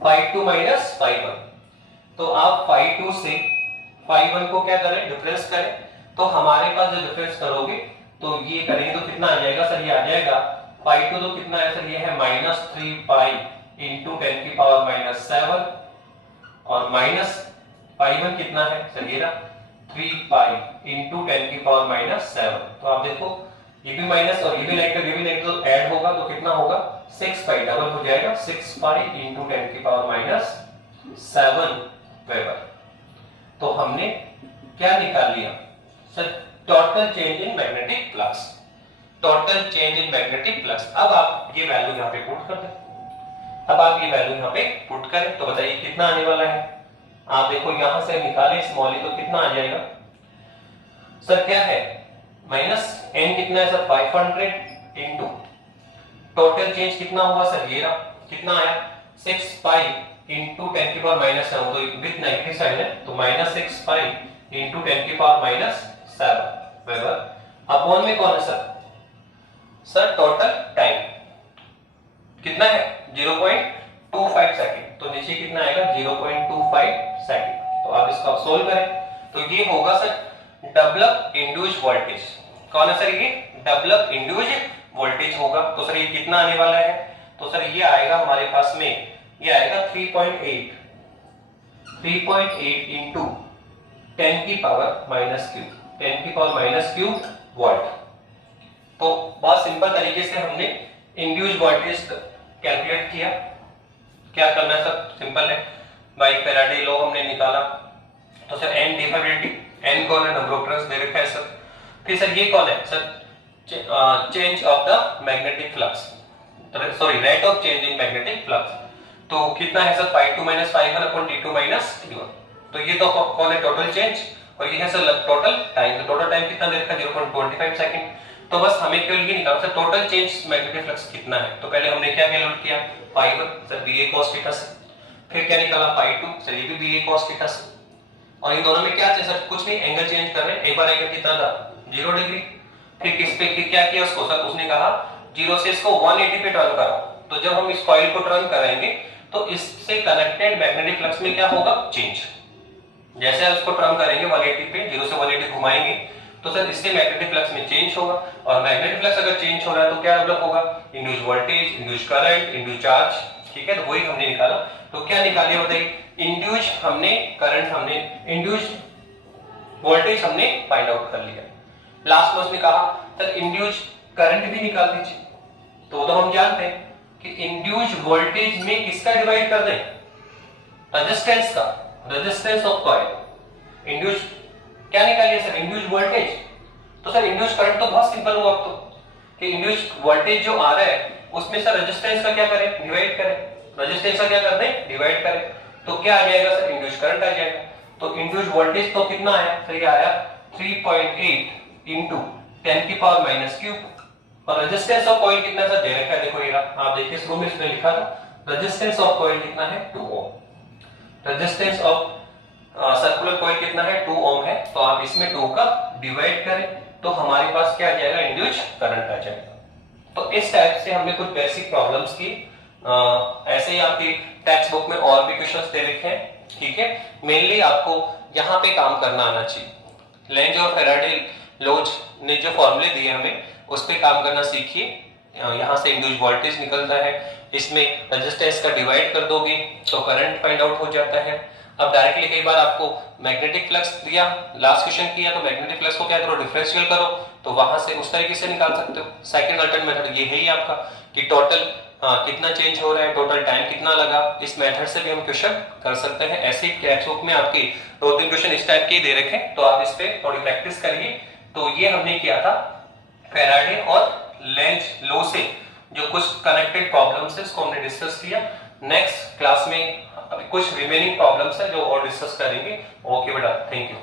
φ2 माइनस φ1। तो आप φ2 से φ1 को क्या करें डिफरेंस करें। तो हमारे पास जो डिफरेंस करोगे तो ये करेंगे तो कितना आ जाएगा सर, ये आ जाएगा φ2 तो कितना है सर, ये है -3 पाई इंटू 10⁻⁻7 और माइनस φ1 कितना है सर, ये 3 पाई इंटू 10⁻⁻7। तो आप देखो ये भी माइनस और ये भी नेगेटिव, ये भी नेगेटिव ऐड होगा तो कितना होगा 6 पाई, डबल हो जाएगा 6 पाई इंटू 10⁻⁻7 वेबर। तो हमने क्या निकाल लिया sir, total change in magnetic flux, total change in magnetic flux. अब आप ये वैल्यू यहाँ पे पुट कर दें, अब आप ये वैल्यू यहाँ पे पुट करें तो बताइए कितना आने वाला है। आप देखो यहां से निकालें स्मॉल ई तो कितना आ जाएगा सर, क्या है -n कितना है सर 500 इंटू टोटल चेंज कितना हुआ सर, ये कितना आया 6 पाई इंटू 10⁻⁻7। तो विद नेगेटिव साइन है तो -6 पाई इंटू 10⁻⁻7 वेबर। अपॉन में कौन है सर टोटल टाइम कितना है 0.25 सेकंड। तो नीचे कितना आएगा 0.25 सेकंड। तो आप इसको सोल्व करें तो ये होगा सर डेवलप इंड्यूस्ड वोल्टेज। कौन है सर, ये डेवलप इंड्यूस्ड वोल्टेज होगा। तो सर ये कितना आने वाला है, तो सर ये आएगा हमारे पास में, ये आएगा 3.8 इंटू 10⁻³ वोल्ट। तो बहुत सिंपल तरीके से हमने इंड्यूस्ड वोल्टेज कैलकुलेट किया। क्या करना है सर, सिंपल है, बाय फैराडे लॉ हमने निकाला। तो सर n डिफरेबिलिटी, n कौन है, नंबर ऑफ टर्न्स दे रखा है सर। फिर सर ये कौन है sir, change of the magnetic flux, sorry rate of change in magnetic flux. तो कितना है sir φ2 minus φ1 upon t2 minus t1। तो ये तो कौन है टोटल चेंज, और ये है सर टोटल टाइम। तो टोटल टाइम कितना दे रखा है 0.25 सेकंड। तो बस हमें केवल ये निकालना sir total change magnetic flux कितना है। तो पहले हमने क्या कैलकुलेट किया φ1 सर BA cos थीटा से, फिर क्या निकाला φ2 सर ये भी BA cos थीटा से। और इन दोनों में क्या है सर, कुछ नहीं, एंगल चेंज कर रहे हैं। एक बार एंगल कितना था 0 डिग्री, फिर किस पे क्या किया उसको सर, उसने कहा 0 से इसको 180 पे टर्न करो। तो जब हम इस कॉइल को टर्न करेंगे तो इससे कनेक्टेड मैग्नेटिक फ्लक्स में क्या होगा चेंज। जैसे आप इसको टर्न करेंगे 180 पे, 0 से 180 घुमाएंगे तो सर इससे मैग्नेटिक फ्लक्स में चेंज होगा। और मैग्नेटिक फ्लक्स अगर चेंज हो रहा है तो क्या डेवलप होगा, induced voltage, induced current, induced charge. ठीक है, तो वही हमने निकाला। तो क्या निकाले बताइए, इंड्यूस्ड हमने करंट, हमने इंड्यूस्ड वोल्टेज हमने फाइंड आउट कर लिया। लास्ट में उसने कहा सर इंड्यूस्ड करंट भी निकाल दीजिए। तो हम जानते हैं कि इंड्यूस्ड वोल्टेज में किसका डिवाइड कर दें, रेजिस्टेंस का, रेजिस्टेंस ऑफ कॉइल। इंड्यूस्ड क्या निकालिए सर, इंड्यूस्ड वोल्टेज। तो सर इंड्यूस्ड करंट तो बहुत सिंपल हुआ अब तो, कि इंड्यूस्ड वोल्टेज जो आ रहा है उसमें सर रेजिस्टेंस का क्या करें, डिवाइड करें। रेजिस्टेंस का क्या कर दें, डिवाइड करें। तो क्या आ जाएगा सर, इंड्यूस्ड करंट आ जाएगा। तो इंड्यूस्ड वोल्टेज तो कितना आया सर, ये आया 3.8 इंटू 10⁻³ और रेजिस्टेंस ऑफ कॉइल कितना सर दे रखा है, देखो ये आप देखिए शुरू में इसने लिखा था रेजिस्टेंस ऑफ कॉइल कितना है 2 ओम। रेजिस्टेंस ऑफ सर्कुलर कॉइल कितना है 2 ओम है। तो आप इसमें 2 का डिवाइड करें तो हमारे पास क्या आ जाएगा, इंड्यूस्ड करंट आ जाएगा। तो इस टाइप से हमने कुछ बेसिक प्रॉब्लम्स की। ऐसे ही आपकी टेक्स्ट बुक में और भी क्वेश्चंस दे रखे हैं। ठीक है, मेनली आपको यहाँ पे काम करना आना चाहिए। लेंज और फैराडे लॉज ने जो फॉर्मूले दिए हमें उस पे काम करना सीखिए। यहाँ से इंड्यूस्ड वोल्टेज निकलता है, इसमें रेजिस्टेंस का डिवाइड कर दोगे तो करंट फाइंड आउट हो जाता है। अब डायरेक्टली कई बार आपको मैग्नेटिक फ्लक्स दिया, लास्ट क्वेश्चन किया तो मैग्नेटिक फ्लक्स को क्या करो, डिफरेंशियल करो, तो वहां से उस तरीके से निकाल सकते हो। सेकंड अल्टरनेट मेथड ये है ही आपका कि टोटल कितना चेंज हो रहा है, टोटल टाइम कितना लगा, इस मेथड से भी हम क्वेश्चन कर सकते हैं। ऐसे टेक्स्ट बुक में आपके 2-3 क्वेश्चन इस टाइप के दे रखे, तो आप इस पे थोड़ी प्रैक्टिस करिए। तो ये हमने किया था फैराडे और लेंज लॉ से जो कुछ कनेक्टेड प्रॉब्लम्स है इसको हमने डिस्कस किया। नेक्स्ट क्लास में अभी कुछ रिमेनिंग प्रॉब्लम्स है जो और डिस्कस करेंगे। ओके बेटा, थैंक यू।